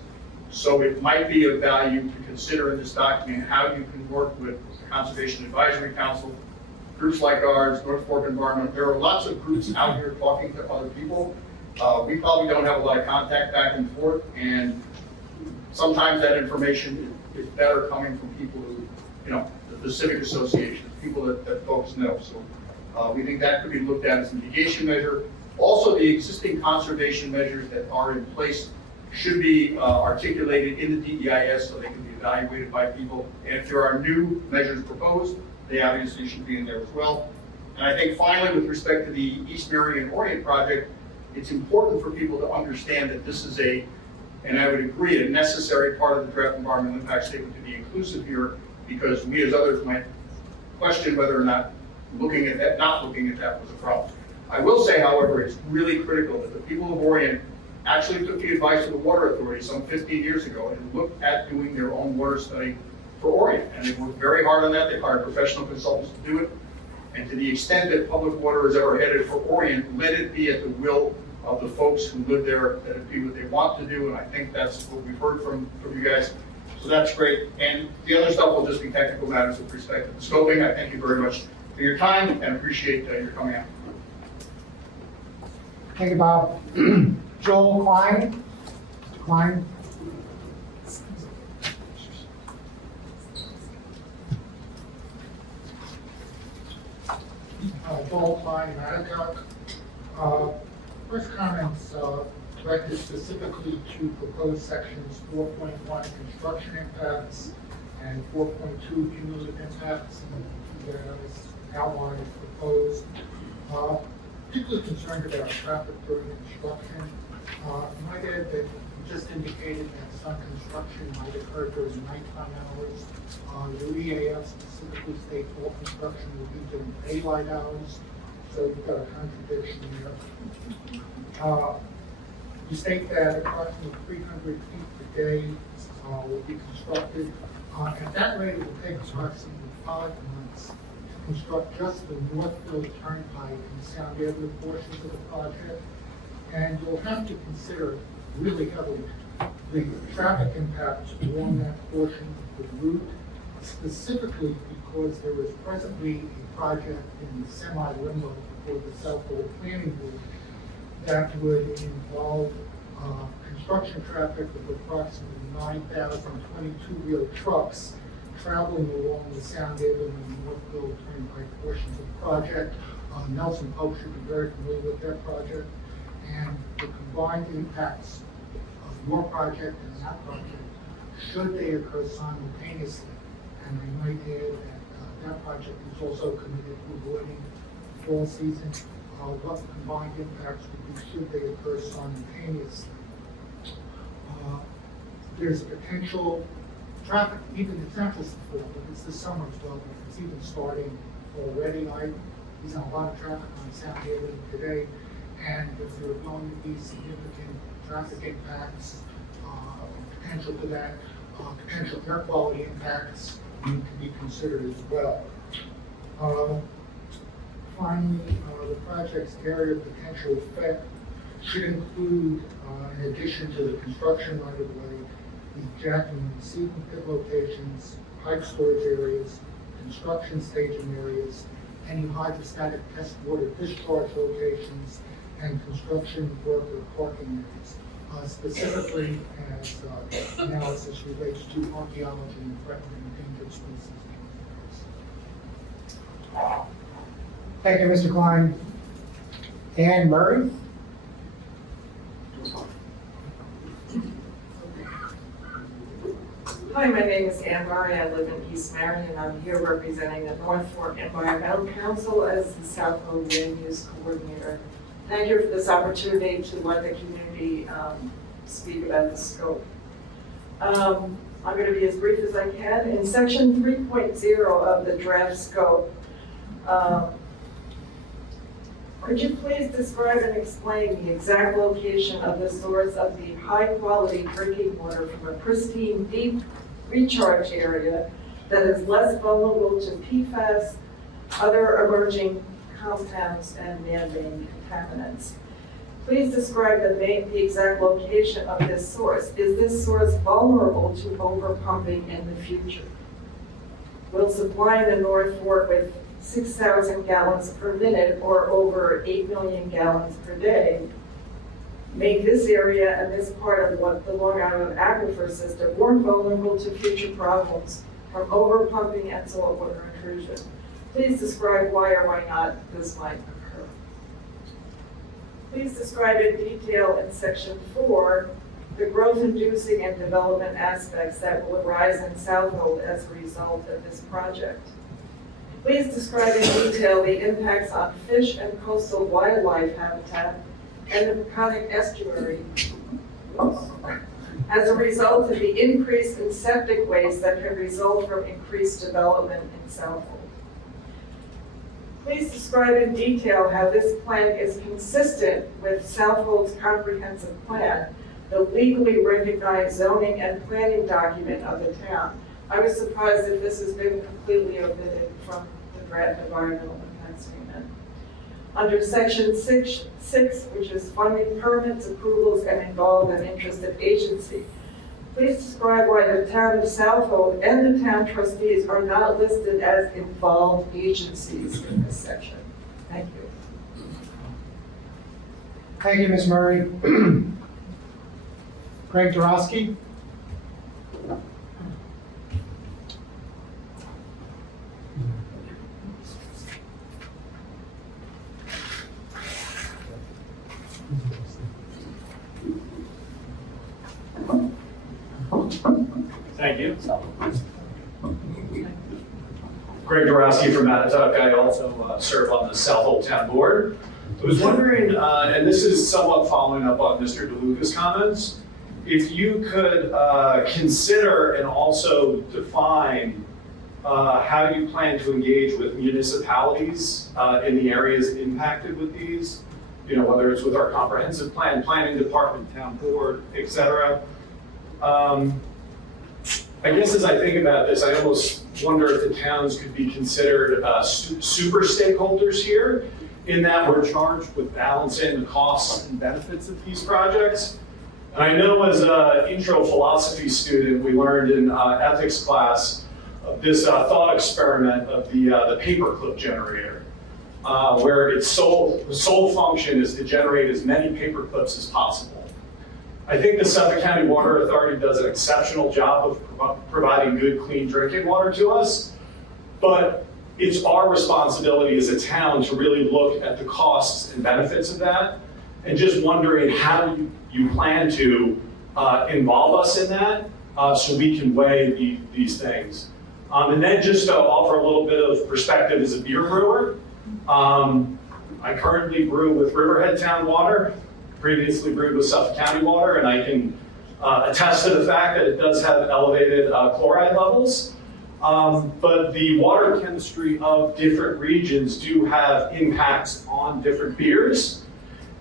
So it might be of value to consider in this document how you can work with the Conservation Advisory Council, groups like ours, North Fork Environment. There are lots of groups out here talking to other people. We probably don't have a lot of contact back and forth, and sometimes that information is better coming from people who, the civic associations, people that folks know. So we think that could be looked at as a mitigation measure. Also, the existing conservation measures that are in place should be articulated in the DEIS so they can be evaluated by people. And if there are new measures proposed, they obviously should be in there as well. And I think finally, with respect to the East Marion Orient project, it's important for people to understand that this is and I would agree, a necessary part of the draft environmental impact statement to be inclusive here, because we as others might question whether or not not looking at that was a problem. I will say, however, it's really critical that the people of Orient actually took the advice of the Water Authority some 15 years ago and looked at doing their own water study for Orient. And they worked very hard on that. They hired professional consultants to do it. And to the extent that public water is ever headed for Orient, let it be at the will of the folks who live there, that it be what they want to do. And I think that's what we've heard from you guys. So that's great. And the other stuff will just be technical matters with respect to the scoping. I thank you very much for your time and appreciate your coming out. Thank you, Bob. Joel Klein? Klein? Joel Klein, Matticock. First comments directed specifically to proposed sections 4.1 construction impacts and 4.2 cumulative impacts that is outlined as proposed. Particularly concerned about traffic during construction. You might add that you just indicated that some construction might occur during nighttime hours. Your EAF specifically states all construction will be during daylight hours, so you've got a contradiction there. You state that approximately 300 feet per day will be constructed. At that rate, it will take approximately 5 months to construct just the Northfield Turnpike and Sound Avenue portions of the project. And you'll have to consider really heavily the traffic impacts along that portion of the route, specifically because there is presently a project in the semi-limbo for the Southold Planning Board that would involve construction traffic of approximately 9,000 22-wheel trucks traveling along the Sound Avenue and Northfield Turnpike portions of the project. Nelson Pope should be very familiar with that project. And the combined impacts of your project and that project, should they occur simultaneously, and I might add that that project is also committed to avoiding the fall season, what the combined impacts would be should they occur simultaneously. There's a potential traffic, even it's not just the fall, but it's the summer as well, but it's even starting already. There's a lot of traffic on Sound Avenue today, and if there are going to be significant traffic impacts, potential to that, potential air quality impacts need to be considered as well. Finally, the project's area of potential effect should include, in addition to the construction right of way, the jacking and receiving pit locations, pipe storage areas, construction staging areas, any hydrostatic test water discharge locations, and construction worker parking areas, specifically as analysis relates to archaeology and threatened and endangered species. Thank you, Mr. Klein. Ann Murray? Hi, my name is Ann Murray. I live in East Marion. I'm here representing the North Fork Environmental Council as the Southold Land Use Coordinator. Thank you for this opportunity to let the community speak about the scope. I'm going to be as brief as I can. In section 3.0 of the draft scope, could you please describe and explain the exact location of the source of the high-quality drinking water from a pristine, deep recharge area that is less vulnerable to PFAS, other emerging compounds, and man-made contaminants? Please describe the exact location of this source. Is this source vulnerable to overpumping in the future? Will supplying the North Fork with 6,000 gallons per minute or over 8 million gallons per day make this area and this part of what the Long Island aquifer system more vulnerable to future problems from overpumping and saltwater intrusion? Please describe why or why not this might occur. Please describe in detail in section 4 the growth-inducing and development aspects that will arise in Southold as a result of this project. Please describe in detail the impacts on fish and coastal wildlife habitat and the Peconic estuary as a result of the increase in septic waste that can result from increased development in Southold. Please describe in detail how this plan is consistent with Southold's comprehensive plan, the legally recognized zoning and planning document of the town. I was surprised that this has been completely omitted from the draft environmental impact statement. Under section 6, which is funding permits, approvals, and involved and interested agency, please describe why the town of Southold and the town trustees are not listed as involved agencies in this section. Thank you. Thank you, Ms. Murray. Greg Dorosky? Thank you. Greg Dorosky from Mattatuck. I also serve on the Southold Town Board. I was wondering, and this is somewhat following up on Mr. DeLuca's comments, if you could consider and also define how you plan to engage with municipalities in the areas impacted with these, you know, whether it's with our comprehensive plan, planning department, town board, et cetera. I guess as I think about this, I almost wonder if the towns could be considered super stakeholders here, in that we're charged with balancing the costs and benefits of these projects. And I know as an intro philosophy student, we learned in ethics class of this thought experiment of the paperclip generator, where its sole function is to generate as many paperclips as possible. I think the Suffolk County Water Authority does an exceptional job of providing good, clean drinking water to us, but it's our responsibility as a town to really look at the costs and benefits of that, and just wondering how you plan to involve us in that so we can weigh these things. And then just to offer a little bit of perspective as a beer brewer, I currently brew with Riverhead Town Water, previously brewed with Suffolk County Water, and I can attest to the fact that it does have elevated chloride levels. But the water chemistry of different regions do have impacts on different beers.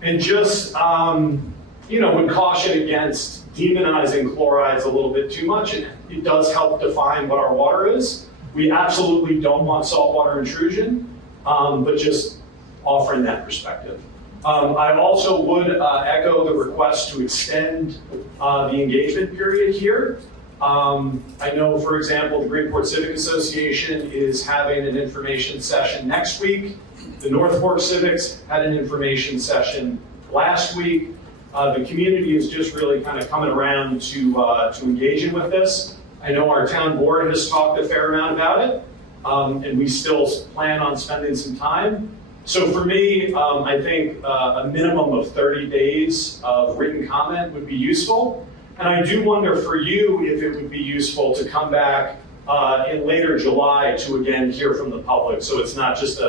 And just, would caution against demonizing chlorides a little bit too much. It does help define what our water is. We absolutely don't want saltwater intrusion, but just offering that perspective. I also would echo the request to extend the engagement period here. I know, for example, the Greenport Civic Association is having an information session next week. The North Fork Civics had an information session last week. The community is just really kind of coming around to engaging with this. I know our town board has talked a fair amount about it, and we still plan on spending some time. So for me, I think a minimum of 30 days of written comment would be useful. And I do wonder for you if it would be useful to come back in later July to again hear from the public. So it's not just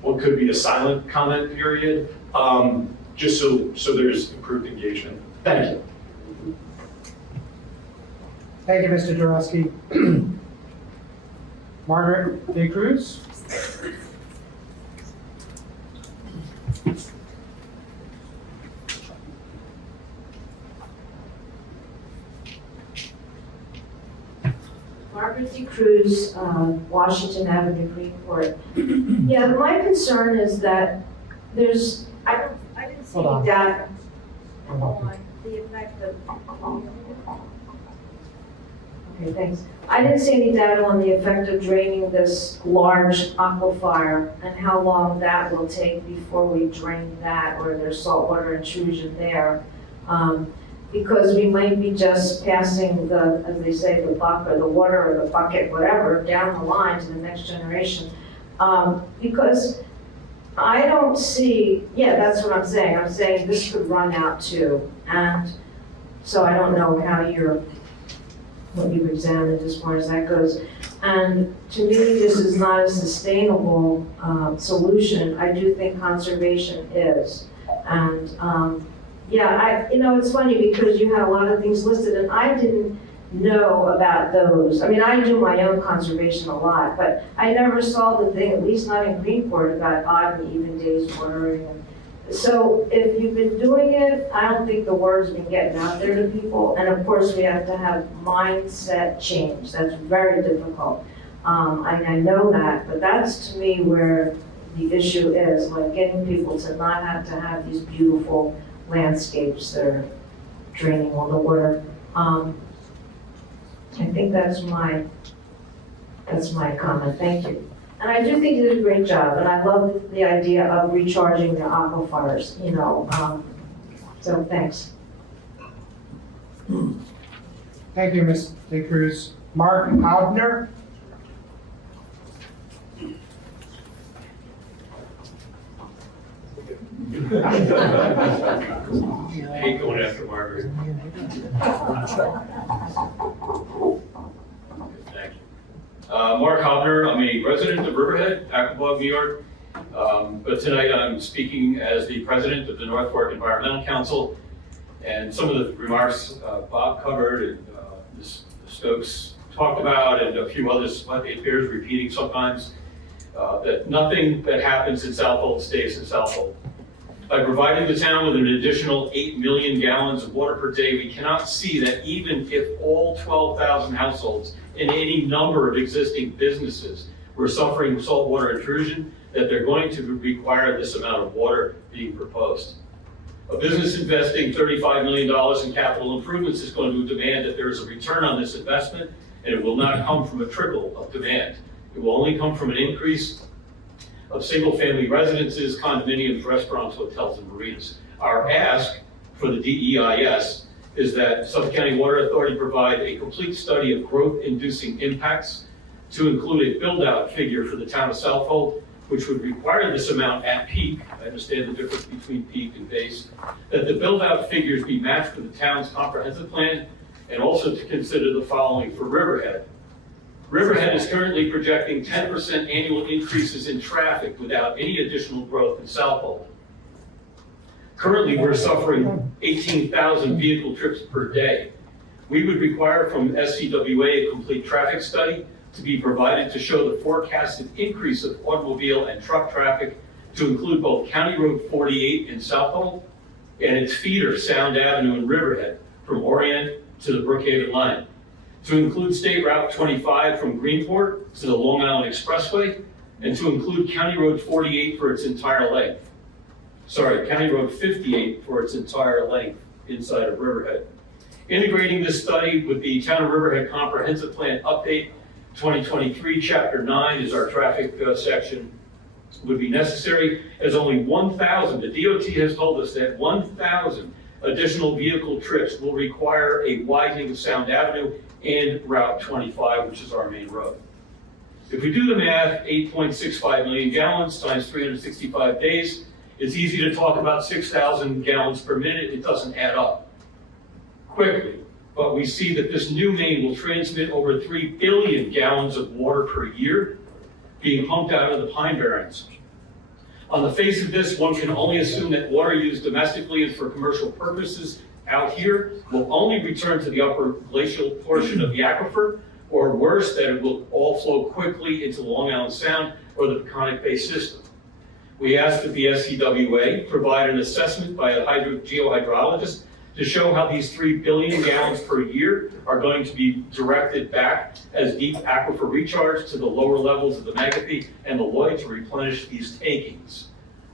what could be a silent comment period, just so there's improved engagement. Thank you. Thank you, Mr. Dorosky. Margaret De Cruz? Margaret De Cruz, Washington Avenue, Greenport. Yeah, my concern is that I didn't see any data on the effect of, okay, thanks. I didn't see any data on the effect of draining this large aquifer and how long that will take before we drain that or there's saltwater intrusion there. Because we might be just passing the, as they say, the buck or the water or the bucket, whatever, down the line to the next generation. Because I don't see, yeah, that's what I'm saying. I'm saying this could run out too. And so I don't know what you've examined as far as that goes. And to me, this is not a sustainable solution. I do think conservation is. And yeah, it's funny because you had a lot of things listed and I didn't know about those. I mean, I do my own conservation a lot, but I never saw the thing, at least not in Greenport, about odd and even days watering. So if you've been doing it, I don't think the word's been getting out there to people. And of course, we have to have mindset change. That's very difficult. I know that, but that's to me where the issue is, like getting people to not have to have these beautiful landscapes that are draining all the water. I think that's my comment. Thank you. And I do think you did a great job, and I love the idea of recharging the aquifers, so thanks. Thank you, Ms. De Cruz. Mark Abner? I hate going after Margaret. Thank you. Mark Hobner, I'm a resident of Riverhead, Aquabog, New York. But tonight I'm speaking as the president of the North Fork Environmental Council. And some of the remarks Bob covered and Ms. Stokes talked about, and a few others, it bears repeating sometimes, that nothing that happens in Southold stays in Southold. By providing the town with an additional 8 million gallons of water per day, we cannot see that even if all 12,000 households and any number of existing businesses were suffering saltwater intrusion, that they're going to require this amount of water being proposed. A business investing $35 million in capital improvements is going to demand that there is a return on this investment, and it will not come from a trickle of demand. It will only come from an increase of single-family residences, condominiums, restaurants, hotels, and marinas. Our ask for the DEIS is that Suffolk County Water Authority provide a complete study of growth-inducing impacts to include a build-out figure for the town of Southold, which would require this amount at peak. I understand the difference between peak and base. That the build-out figures be matched with the town's comprehensive plan, and also to consider the following for Riverhead. Riverhead is currently projecting 10% annual increases in traffic without any additional growth in Southold. Currently, we're suffering 18,000 vehicle trips per day. We would require from SCWA a complete traffic study to be provided to show the forecasted increase of automobile and truck traffic to include both County Road 48 in Southold and its feeder, Sound Avenue in Riverhead, from Orient to the Brookhaven line. To include State Route 25 from Greenport to the Long Island Expressway, and to include County Road 48 for its entire length. Sorry, County Road 58 for its entire length inside of Riverhead. Integrating this study with the Town of Riverhead Comprehensive Plan Update 2023, Chapter 9 is our traffic section, would be necessary, as only 1,000, the DOT has told us that 1,000 additional vehicle trips will require a widening of Sound Avenue and Route 25, which is our main road. If we do the math, 8.65 million gallons times 365 days, it's easy to talk about 6,000 gallons per minute. It doesn't add up quickly, but we see that this new main will transmit over 3 billion gallons of water per year being pumped out of the Pine Barrens. On the face of this, one can only assume that water used domestically and for commercial purposes out here will only return to the upper glacial portion of the aquifer, or worse, that it will all flow quickly into Long Island Sound or the Peconic Bay system. We ask that the SCWA provide an assessment by a geohydrologist to show how these 3 billion gallons per year are going to be directed back as deep aquifer recharge to the lower levels of the Magothy and the Lloyd to replenish these takings.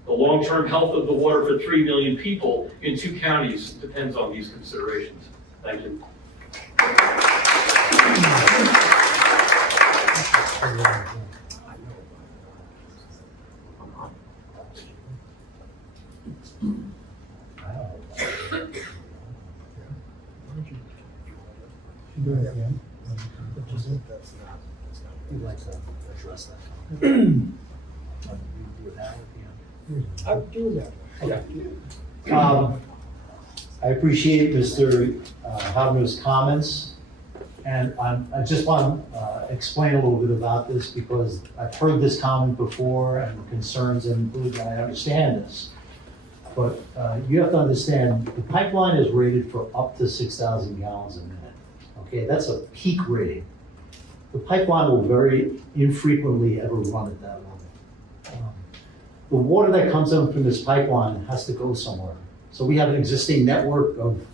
The long-term health of the water for 3 million people in 2 counties depends on these considerations. Thank you. I'll do that. I appreciate Mr. Hobner's comments, and I just want to explain a little bit about this because I've heard this comment before and the concerns and I understand this. But you have to understand, the pipeline is rated for up to 6,000 gallons a minute. Okay, that's a peak rating. The pipeline will very infrequently ever run at that level. the water that comes in from this pipeline has to go somewhere. So we have an existing network of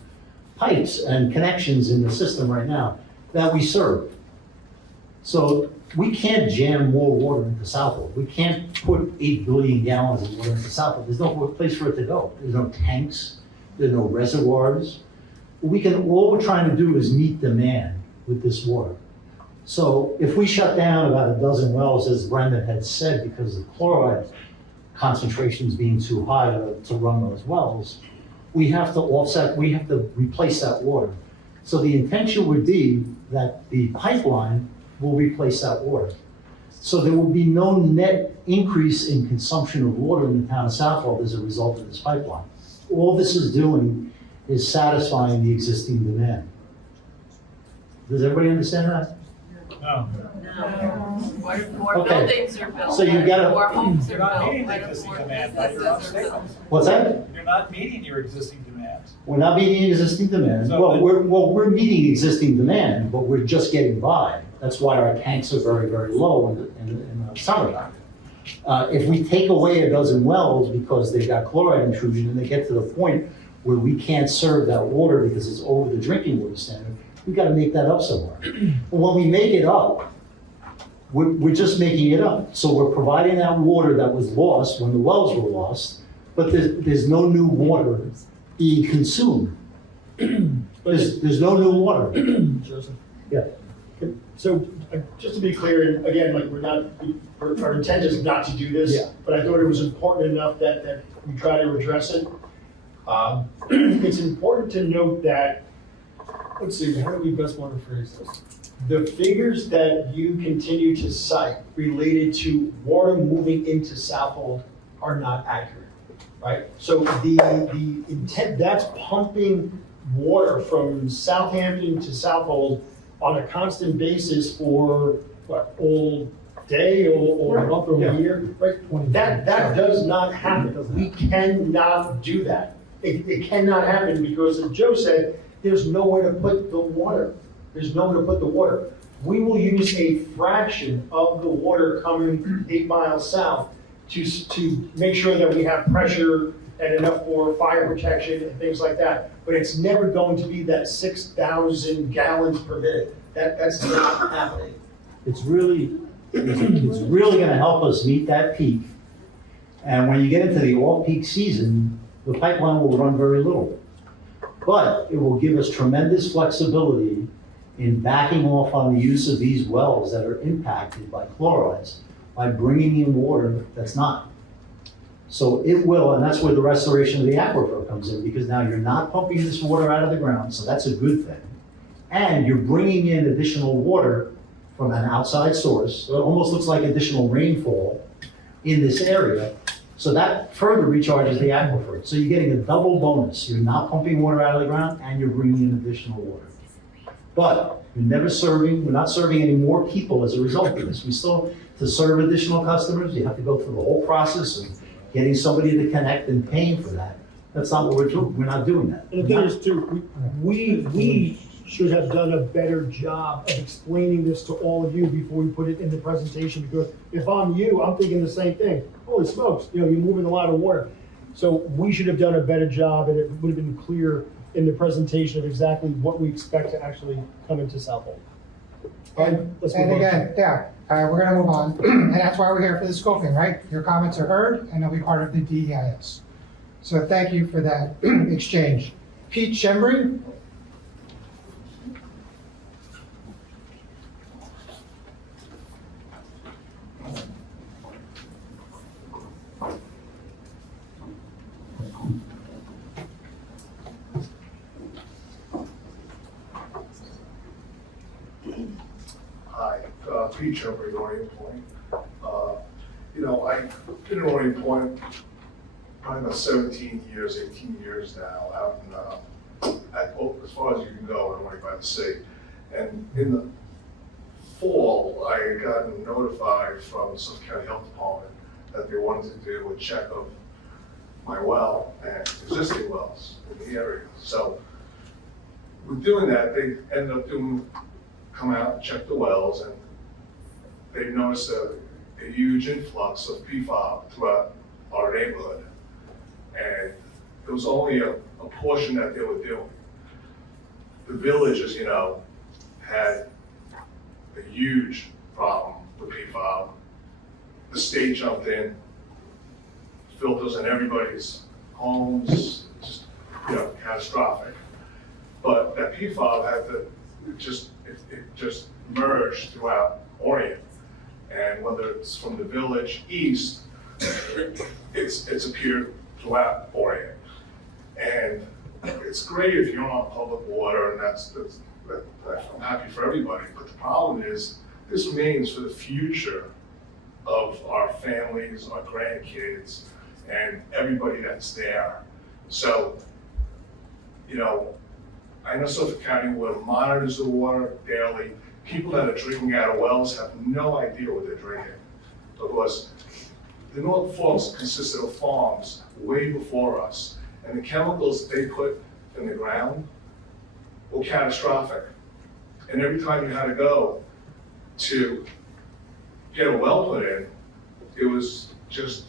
pipes and connections in the system right now that we serve. So we can't jam more water into Southold. We can't put 8 billion gallons of water into Southold. There's no place for it to go. There's no tanks, there's no reservoirs. All we're trying to do is meet demand with this water. So if we shut down about a dozen wells, as Brendan had said, because of chloride concentrations being too high to run those wells, we have to replace that water. So the intention would be that the pipeline will replace that water. So there will be no net increase in consumption of water in the town of Southold as a result of this pipeline. All this is doing is satisfying the existing demand. Does everybody understand that? No. More Okay. buildings are built. So you've got to- More homes are You're not built. meeting the existing demand by your own statement. What's that? You're not meeting your existing demands. We're not meeting existing demand. So We're meeting existing demand, but we're just getting by. That's why our tanks are very, very low in the summertime. If we take away a dozen wells because they've got chloride intrusion and they get to the point where we can't serve that water because it's over the drinking water standard, we've got to make that up somewhere. But when we make it up, we're just making it up. So we're providing that water that was lost when the wells were lost, but there's no new water being consumed. There's no new water. Joseph? Yeah. So, just to be clear, and again, like, our intent is not to do this, Yeah. but I thought it was important enough that we try to address it. It's important to note that, let's see, how do we best want to phrase this? The figures that you continue to cite related to water moving into Southold are not accurate, right? So the intent, that's pumping water from Southampton to Southold on a constant basis for, what, all day or a month or a year, right? That does not happen. We cannot do that. It cannot happen because, as Joe said, there's nowhere to put the water. There's nowhere to put the water. We will use a fraction of the water coming 8 miles south to make sure that we have pressure and enough for fire protection and things like that. But it's never going to be that 6,000 gallons per minute. That's not happening. It's really gonna help us meet that peak. And when you get into the off-peak season, the pipeline will run very little. But it will give us tremendous flexibility in backing off on the use of these wells that are impacted by chlorides by bringing in water that's not. So it will, and that's where the restoration of the aquifer comes in, because now you're not pumping this water out of the ground, so that's a good thing. And you're bringing in additional water from an outside source, so it almost looks like additional rainfall in this area. So that further recharges the aquifer. So you're getting a double bonus. You're not pumping water out of the ground and you're bringing in additional water. But we're not serving any more people as a result of this. We still, to serve additional customers, you have to go through the whole process of getting somebody to connect and paying for that. That's not what we're doing. We're not doing that. And the thing is too, we should have done a better job of explaining this to all of you before we put it in the presentation, because if I'm you, I'm thinking the same thing. Holy smokes, you're moving a lot of water. So we should have done a better job, and it would have been clear in the presentation of exactly what we expect to actually come into Southold. And Let's move on. again, yeah, we're gonna move on, and that's why we're here for the scoping, right? Your comments are heard, and they'll be part of the DEIS. So thank you for that exchange. Pete Shembry? Hi, Pete Chumbury, Orient Point. I've been in Orient Point probably about 17 years, 18 years now, out in, as far as you can go, in Orient by the sea. And in the fall, I had gotten notified from the Suffolk County Health Department that they wanted to do a check of my well and existing wells in the area. So with doing that, they ended up come out and check the wells, and they noticed a huge influx of PFAS throughout was only a portion that they were doing. The village, as you know, had a huge problem with PFAS. The state jumped in, filters in everybody's homes, just, catastrophic. But that PFAS had to, it just merged throughout Orient. And whether it's from the village east, it's appeared throughout Orient. And it's great if you're on public water, and I'm happy for everybody. But the problem is, this means for the future of our families, our grandkids, and everybody that's there. So, I know Suffolk County Water monitors the water daily. People that are drinking out of wells have no idea what they're drinking, because the North Forks consisted of farms way before us, and the chemicals they put in the ground were catastrophic. And every time you had to go to get a well put in, it was just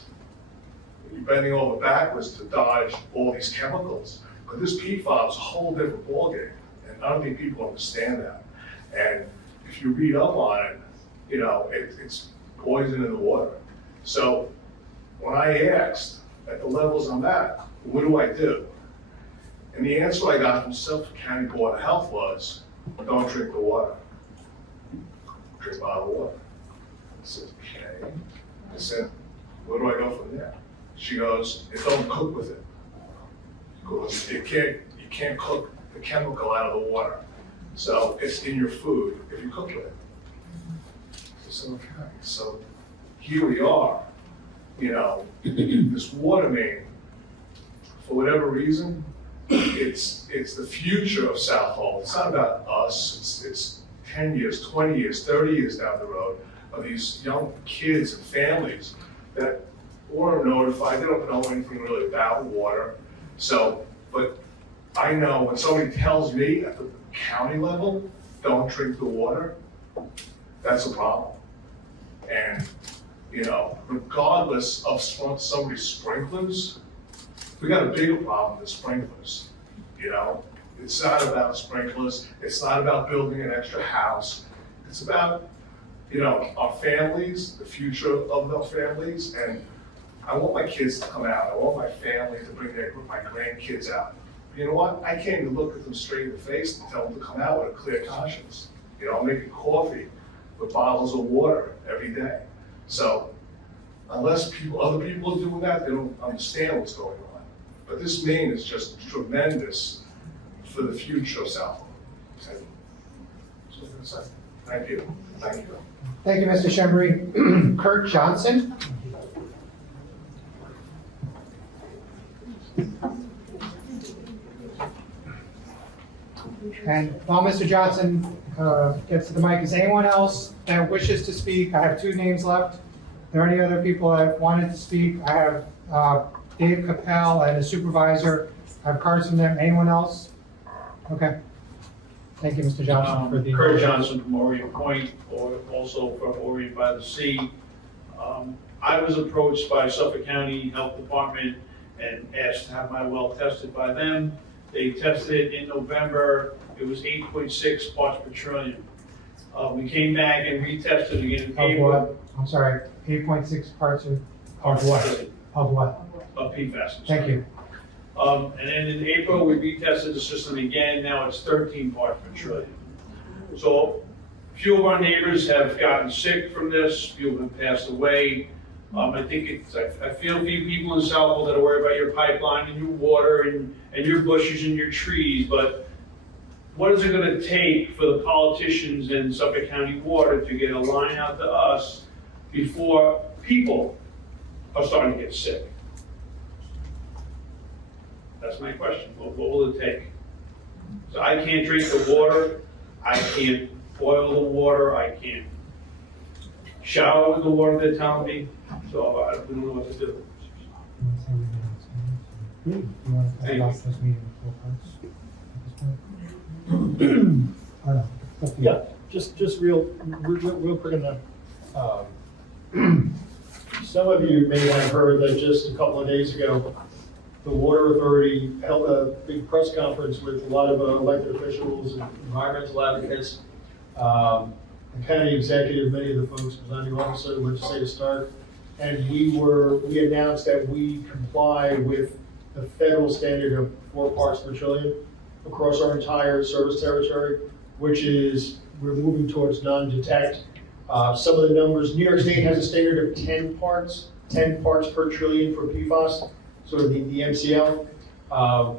you bending over backwards to dodge all these chemicals. But this PFAS is a whole different ballgame, and I don't think people understand that. And if you read up on it, it's poison in the water. So when I asked at the levels I'm at, what do I do? And the answer I got from Suffolk County Water Health was, don't drink the water. Drink bottled water. I said, okay. I said, where do I go from there? She goes, don't cook with it. Because you can't cook the chemical out of the water. So it's in your food if you cook with it. So, okay. So here we are, this water main, for whatever reason, it's the future of Southold. It's not about us, it's 10 years, 20 years, 30 years down the road of these young kids and families that weren't notified, they don't know anything really about water. So, but I know when somebody tells me at the county level, don't drink the water, that's a problem. And, regardless of somebody's sprinklers, we got a bigger problem than sprinklers, It's not about sprinklers, it's not about building an extra house. It's about, our families, the future of our families, and I want my kids to come out. I want my family to bring my grandkids out. You know what? I can't even look at them straight in the face and tell them to come out with a clear conscience. I'm making coffee with bottles of water every day. So unless other people are doing that, they don't understand what's going on. But this main is just tremendous for the future of Southold. Thank you. Thank you. Thank you, Mr. Shembri. Kurt Johnson. And while Mr. Johnson gets to the mic, is anyone else that wishes to speak? I have 2 names left. Are there any other people that wanted to speak? I have Dave Capel and a supervisor. I have cards from them. Anyone else? Okay. Thank you, Mr. Johnson, for the. Kurt Johnson from Orient Point, or also from Orient by the Sea. I was approached by Suffolk County Health Department and asked to have my well tested by them. They tested it in November. It was 8.6 parts per trillion. We came back and retested again in April. Of what? I'm sorry, 8.6 parts of what? Of what? Of PFAS. Thank you. And then in April, we retested the system again. Now it's 13 parts per trillion. So a few of our neighbors have gotten sick from this. A few have passed away. I think I feel for you people in Southold that are worried about your pipeline and your water and your bushes and your trees, but what is it going to take for the politicians in Suffolk County Water to get a line out to us before people are starting to get sick? That's my question. What will it take? So I can't drink the water. I can't boil the water. I can't shower with the water they're telling me. So I don't know what to do. You want to talk about this meeting at this point? Yeah, just real quick on that. Some of you may have heard that just a couple of days ago, the Water Authority held a big press conference with a lot of elected officials and environmental advocates, the county executive, many of the folks, presiding officer, legislative staff, and we announced that we comply with the federal standard of 4 parts per trillion across our entire service territory, which is, we're moving towards non-detect. Some of the numbers, New York State has a standard of 10 parts per trillion for PFAS, sort of the MCL.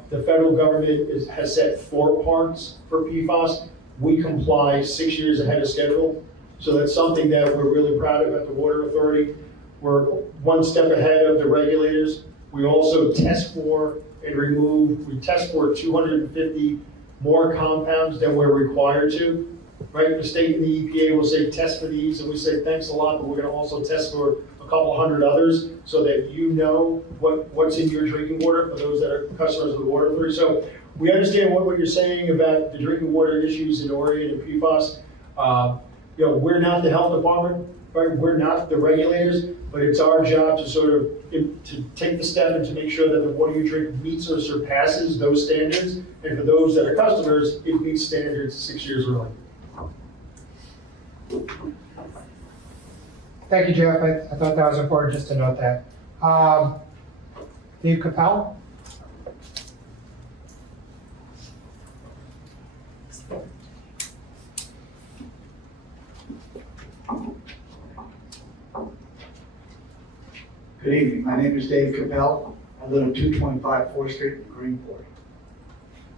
The federal government has set 4 parts for PFAS. We comply 6 years ahead of schedule. So that's something that we're really proud of at the Water Authority. We're 1 step ahead of the regulators. We also test for and remove, we test for 250 more compounds than we're required to. Right, the state and the EPA will say test for these, and we say thanks a lot, but we're gonna also test for a couple hundred others so that you know what's in your drinking water for those that are customers of the Water Authority. So we understand what you're saying about the drinking water issues in Orient and PFAS. We're not the health department, right? We're not the regulators, but it's our job to sort of to take the step and to make sure that the water you drink meets or surpasses those standards. And for those that are customers, it meets standards 6 years early. Thank you, Jeff. I thought that was important just to note that. Dave Capel? Good evening. My name is Dave Capel. I live at 225 4th Street in Greenport.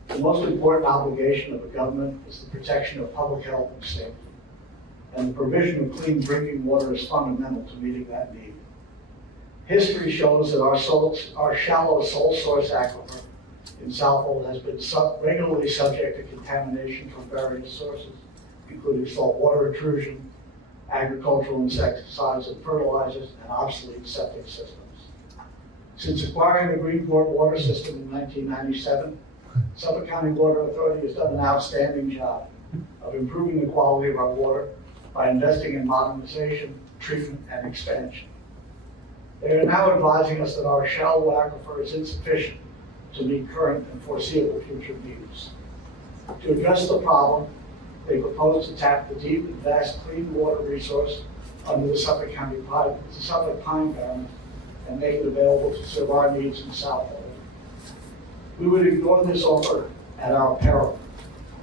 The most important obligation of the government is the protection of public health and safety. And the provision of clean drinking water is fundamental to meeting that need. History shows that our shallow sole source aquifer in Southold has been regularly subject to contamination from various sources, including saltwater intrusion, agricultural insecticides and fertilizers, and obsolete septic systems. Since acquiring the Greenport water system in 1997, Suffolk County Water Authority has done an outstanding job of improving the quality of our water by investing in modernization, treatment, and expansion. They are now advising us that our shallow aquifer is insufficient to meet current and foreseeable future needs. To address the problem, they propose to tap the deep and vast clean water resource under the Suffolk Pine Barren and make it available to serve our needs in Southold. We would ignore this offer at our peril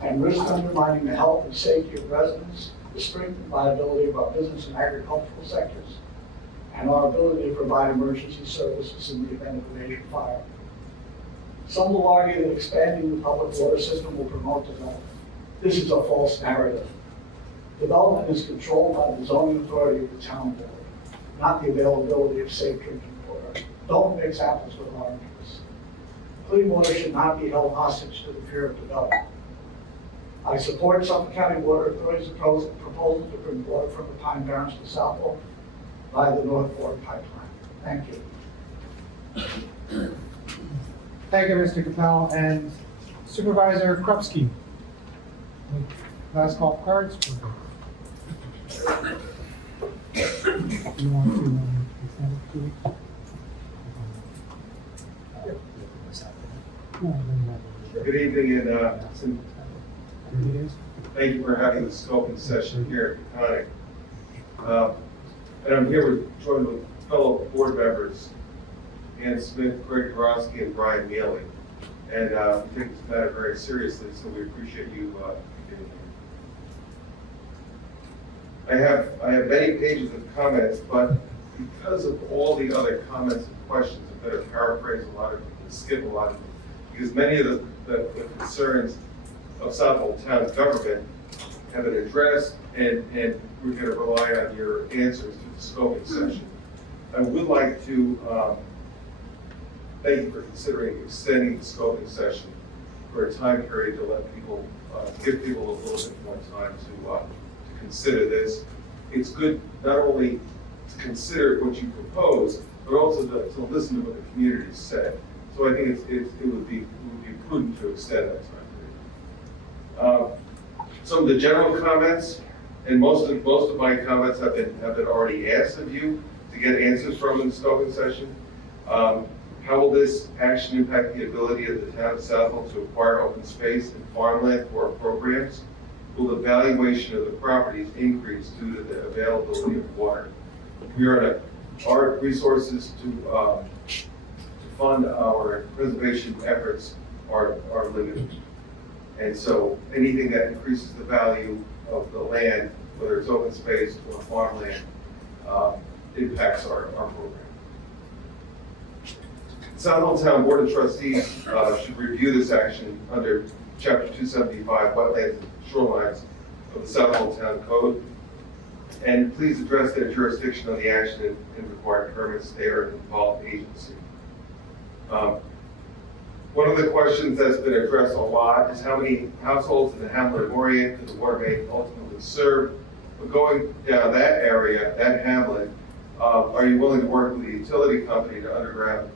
and risk undermining the health and safety of residents, the strength and viability of our business and agricultural sectors, and our ability to provide emergency services in the event of a major fire. Some will argue that expanding the public water system will promote development. This is a false narrative. Development is controlled by the zoning authority of the town board, not the availability of safe drinking water. Don't mix apples with oranges. Clean water should not be held hostage to the fear of development. I support Suffolk County Water Authority's proposal to bring water from the Pine Barrens to Southold via the North Fork pipeline. Thank you. Thank you, Mr. Capel. And Supervisor Krupski. Last call for cards. You want to extend it 2 weeks? Good evening, and thank you for having the scoping session here at Connie. And I'm here joined with fellow board members, Ann Smith, Greg Gorosky, and Brian Mealy. And we take this matter very seriously, so we appreciate you being here. I have many pages of comments, but because of all the other comments and questions, I better paraphrase a lot of them and skip a lot of them, because many of the concerns of Southold town government have been addressed, and we're going to rely on your answers to the scoping session. I would like to thank you for considering extending the scoping session for a time period to let people, give people a little bit more time to consider this. It's good not only to consider what you propose, but also to listen to what the community said. So I think it would be prudent to extend that time period. Some of the general comments, and most of my comments have been already asked of you to get answers from in the scoping session. How will this action impact the ability of the town of Southold to acquire open space and farmland for our programs? Will the valuation of the properties increase due to the availability of water? Our resources to fund our preservation efforts are limited. And so anything that increases the value of the land, whether it's open space or farmland, impacts our program. Southold Town Board of Trustees should review this action under Chapter 275, Wetlands and Shorelines of the Southold Town Code. And please address their jurisdiction on the action and require permits. They are an involved agency. One of the questions that's been addressed a lot is how many households in the hamlet of Orient could the water main ultimately serve? But going down that area, that hamlet, are you willing to work with the utility company to underground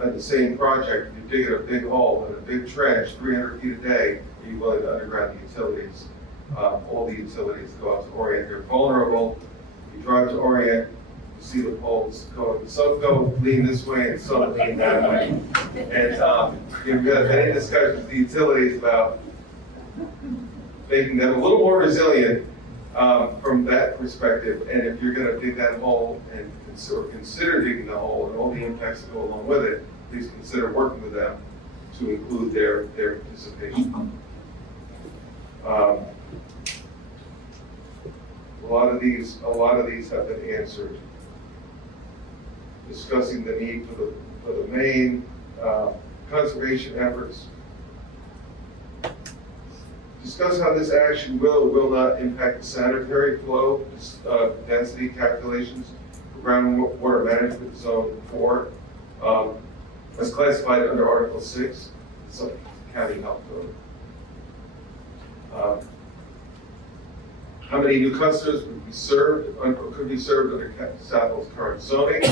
at the same project? If you dig a big hole and a big trench, 300 feet a day, are you willing to underground the utilities? All the utilities go out to Orient. They're vulnerable. You drive to Orient, you see the poles going, some go lean this way and some lean that way. And you've got many discussions with the utilities about making them a little more resilient from that perspective. And if you're going to dig that hole and consider digging the hole and all the impacts that go along with it, please consider working with them to include their participation. A lot of these have been answered. Discussing the need for the main conservation efforts. Discuss how this action will or will not impact the sanitary flow density calculations for groundwater management zone 4, as classified under Article 6, Suffolk County Health Code. How many new customers would be served or could be served under Southold's current zoning?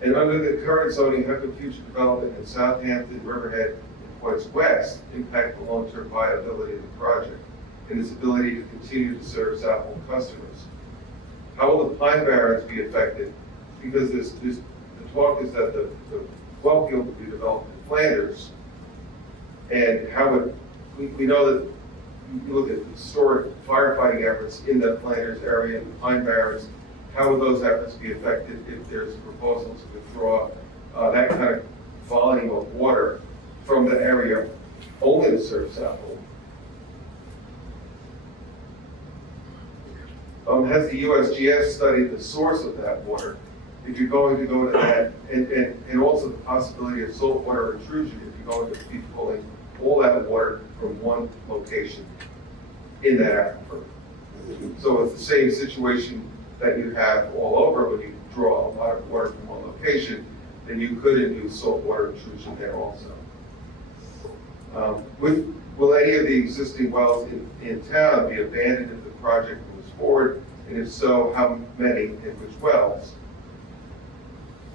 And under the current zoning, how could future development in Southampton, Riverhead, and Points West impact the long-term viability of the project and its ability to continue to serve Southold customers? How will the Pine Barrens be affected? Because the talk is that the well field will be developed in Flanders, and how would we know that? You look at historic firefighting efforts in the Flanders area and the Pine Barrens. How would those efforts be affected if there's a proposal to withdraw that kind of volume of water from the area only to serve Southold? Has the USGS studied the source of that water? If you're going to go to that, and also the possibility of saltwater intrusion if you're going to be pulling all that water from one location in that aquifer. So it's the same situation that you have all over when you draw a lot of water from one location, then you could induce saltwater intrusion there also. Will any of the existing wells in town be abandoned if the project moves forward? And if so, how many and which wells?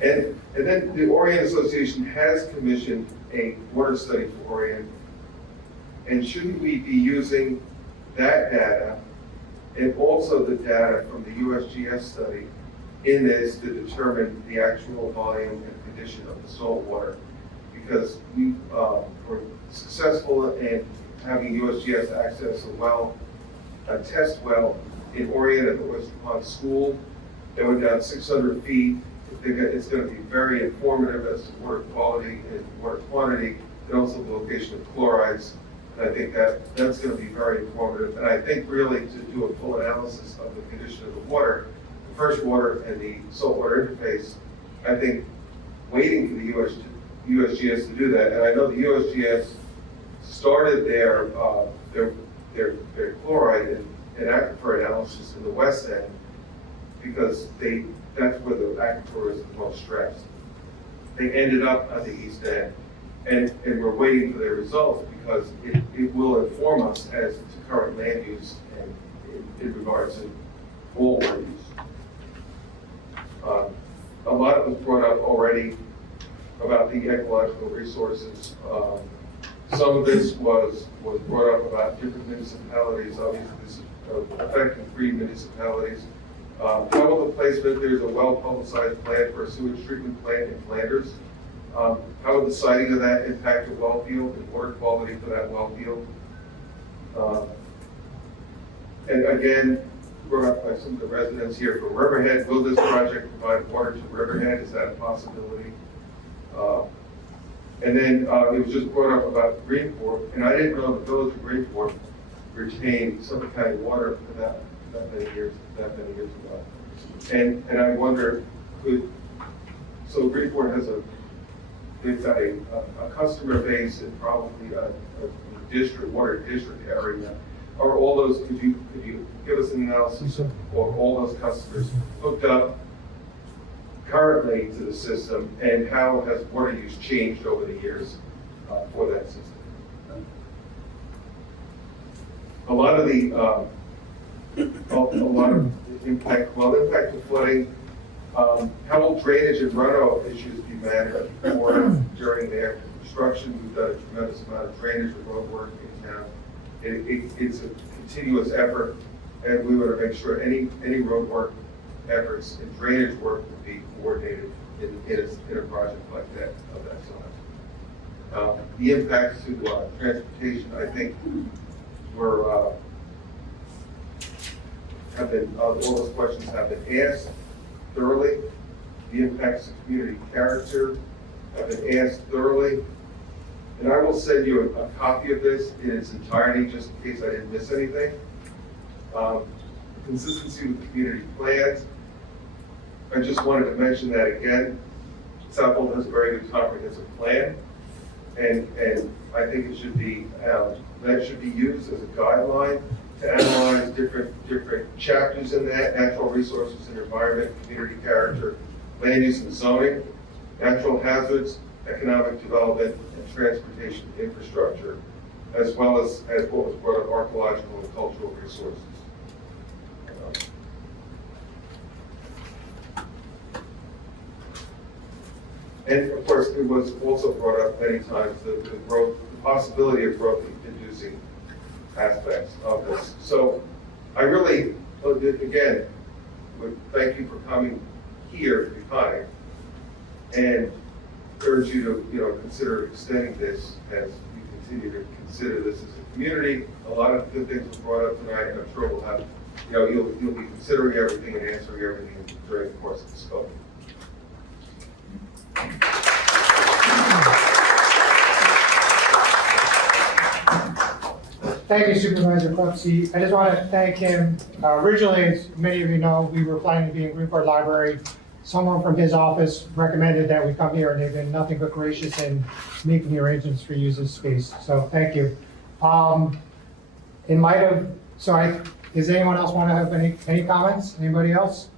And then the Orient Association has commissioned a water study for Orient. And shouldn't we be using that data and also the data from the USGS study in this to determine the actual volume and condition of the salt water? Because we were successful in having USGS access a test well in Orient at the Oyster Pond School. They went down 600 feet. It's going to be very informative as to water quality and water quantity, and also the location of chlorides. And I think that's going to be very informative. And I think really to do a full analysis of the condition of the water, the fresh water and the saltwater interface, I think waiting for the USGS to do that. And I know the USGS started their chloride and aquifer analysis in the west end because that's where the aquifer is the most stressed. They ended up at the east end. And we're waiting for their results because it will inform us as to current land use and in regards to all water use. A lot was brought up already about the ecological resources. Some of this was brought up about different municipalities. Obviously, this is affecting 3 municipalities. How will the placement, there's a well-publicized plan for a sewage treatment plant in Flanders. How would the siting of that impact the well field and water quality for that well field? And again, brought up by some of the residents here from Riverhead, will this project provide water to Riverhead? Is that a possibility? And then it was just brought up about Greenport, and I didn't know the village of Greenport retained Suffolk County Water for that many years ago. And I wonder, so Greenport has they've got a customer base in probably a water district area. Are all those, could you give us an analysis of all those customers hooked up currently to the system, and how has water use changed over the years for that system? A lot of the impact to flooding. How will drainage and runoff issues be managed during their construction? We've done a tremendous amount of drainage and road work in town. It's a continuous effort, and we want to make sure any road work efforts and drainage work will be coordinated in a project like that of that size. The impacts to transportation, I think, all those questions have been asked thoroughly. The impacts to community character have been asked thoroughly. And I will send you a copy of this in its entirety, just in case I didn't miss anything. Consistency with community plans. I just wanted to mention that again. Southold has a very good comprehensive plan, and I think it should be that should be used as a guideline to analyze different chapters in that: natural resources and environment, community character, land use and zoning, natural hazards, economic development, and transportation infrastructure, as well as what was brought up, archaeological and cultural resources. And of course, it was also brought up many times the possibility of growth-inducing aspects of this. So I really, again, would thank you for coming here to be kind, and urge you to consider extending this as we continue to consider this as a community. A lot of good things were brought up tonight, and I'm sure we'll have, you'll be considering everything and answering everything during the course of the scope. Thank you, Supervisor Cluxy. I just want to thank him. Originally, as many of you know, we were planning to be in Greenport Library. Someone from his office recommended that we come here, and they've been nothing but gracious in making the arrangements for use of space. So thank you. In light of, does anyone else want to have any comments? Anybody else?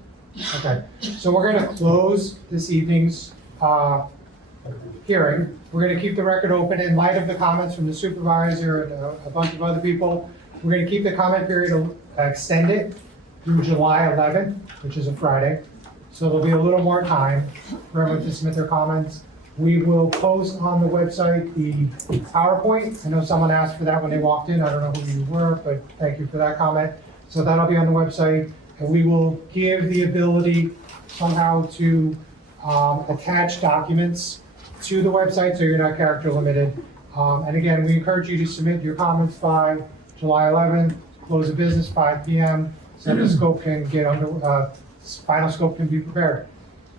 Okay. So we're going to close this evening's hearing. We're going to keep the record open in light of the comments from the supervisor and a bunch of other people. We're going to keep the comment period extended through July 11th, which is a Friday. So there'll be a little more time for everyone to submit their comments. We will post on the website the PowerPoint. I know someone asked for that when they walked in. I don't know who you were, but thank you for that comment. So that'll be on the website. And we will give the ability somehow to attach documents to the website so you're not character limited. And again, we encourage you to submit your comments by July 11th, close of business 5 p.m. so the scope can get final scope can be prepared.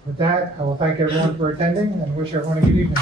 With that, I will thank everyone for attending and wish everyone a good evening.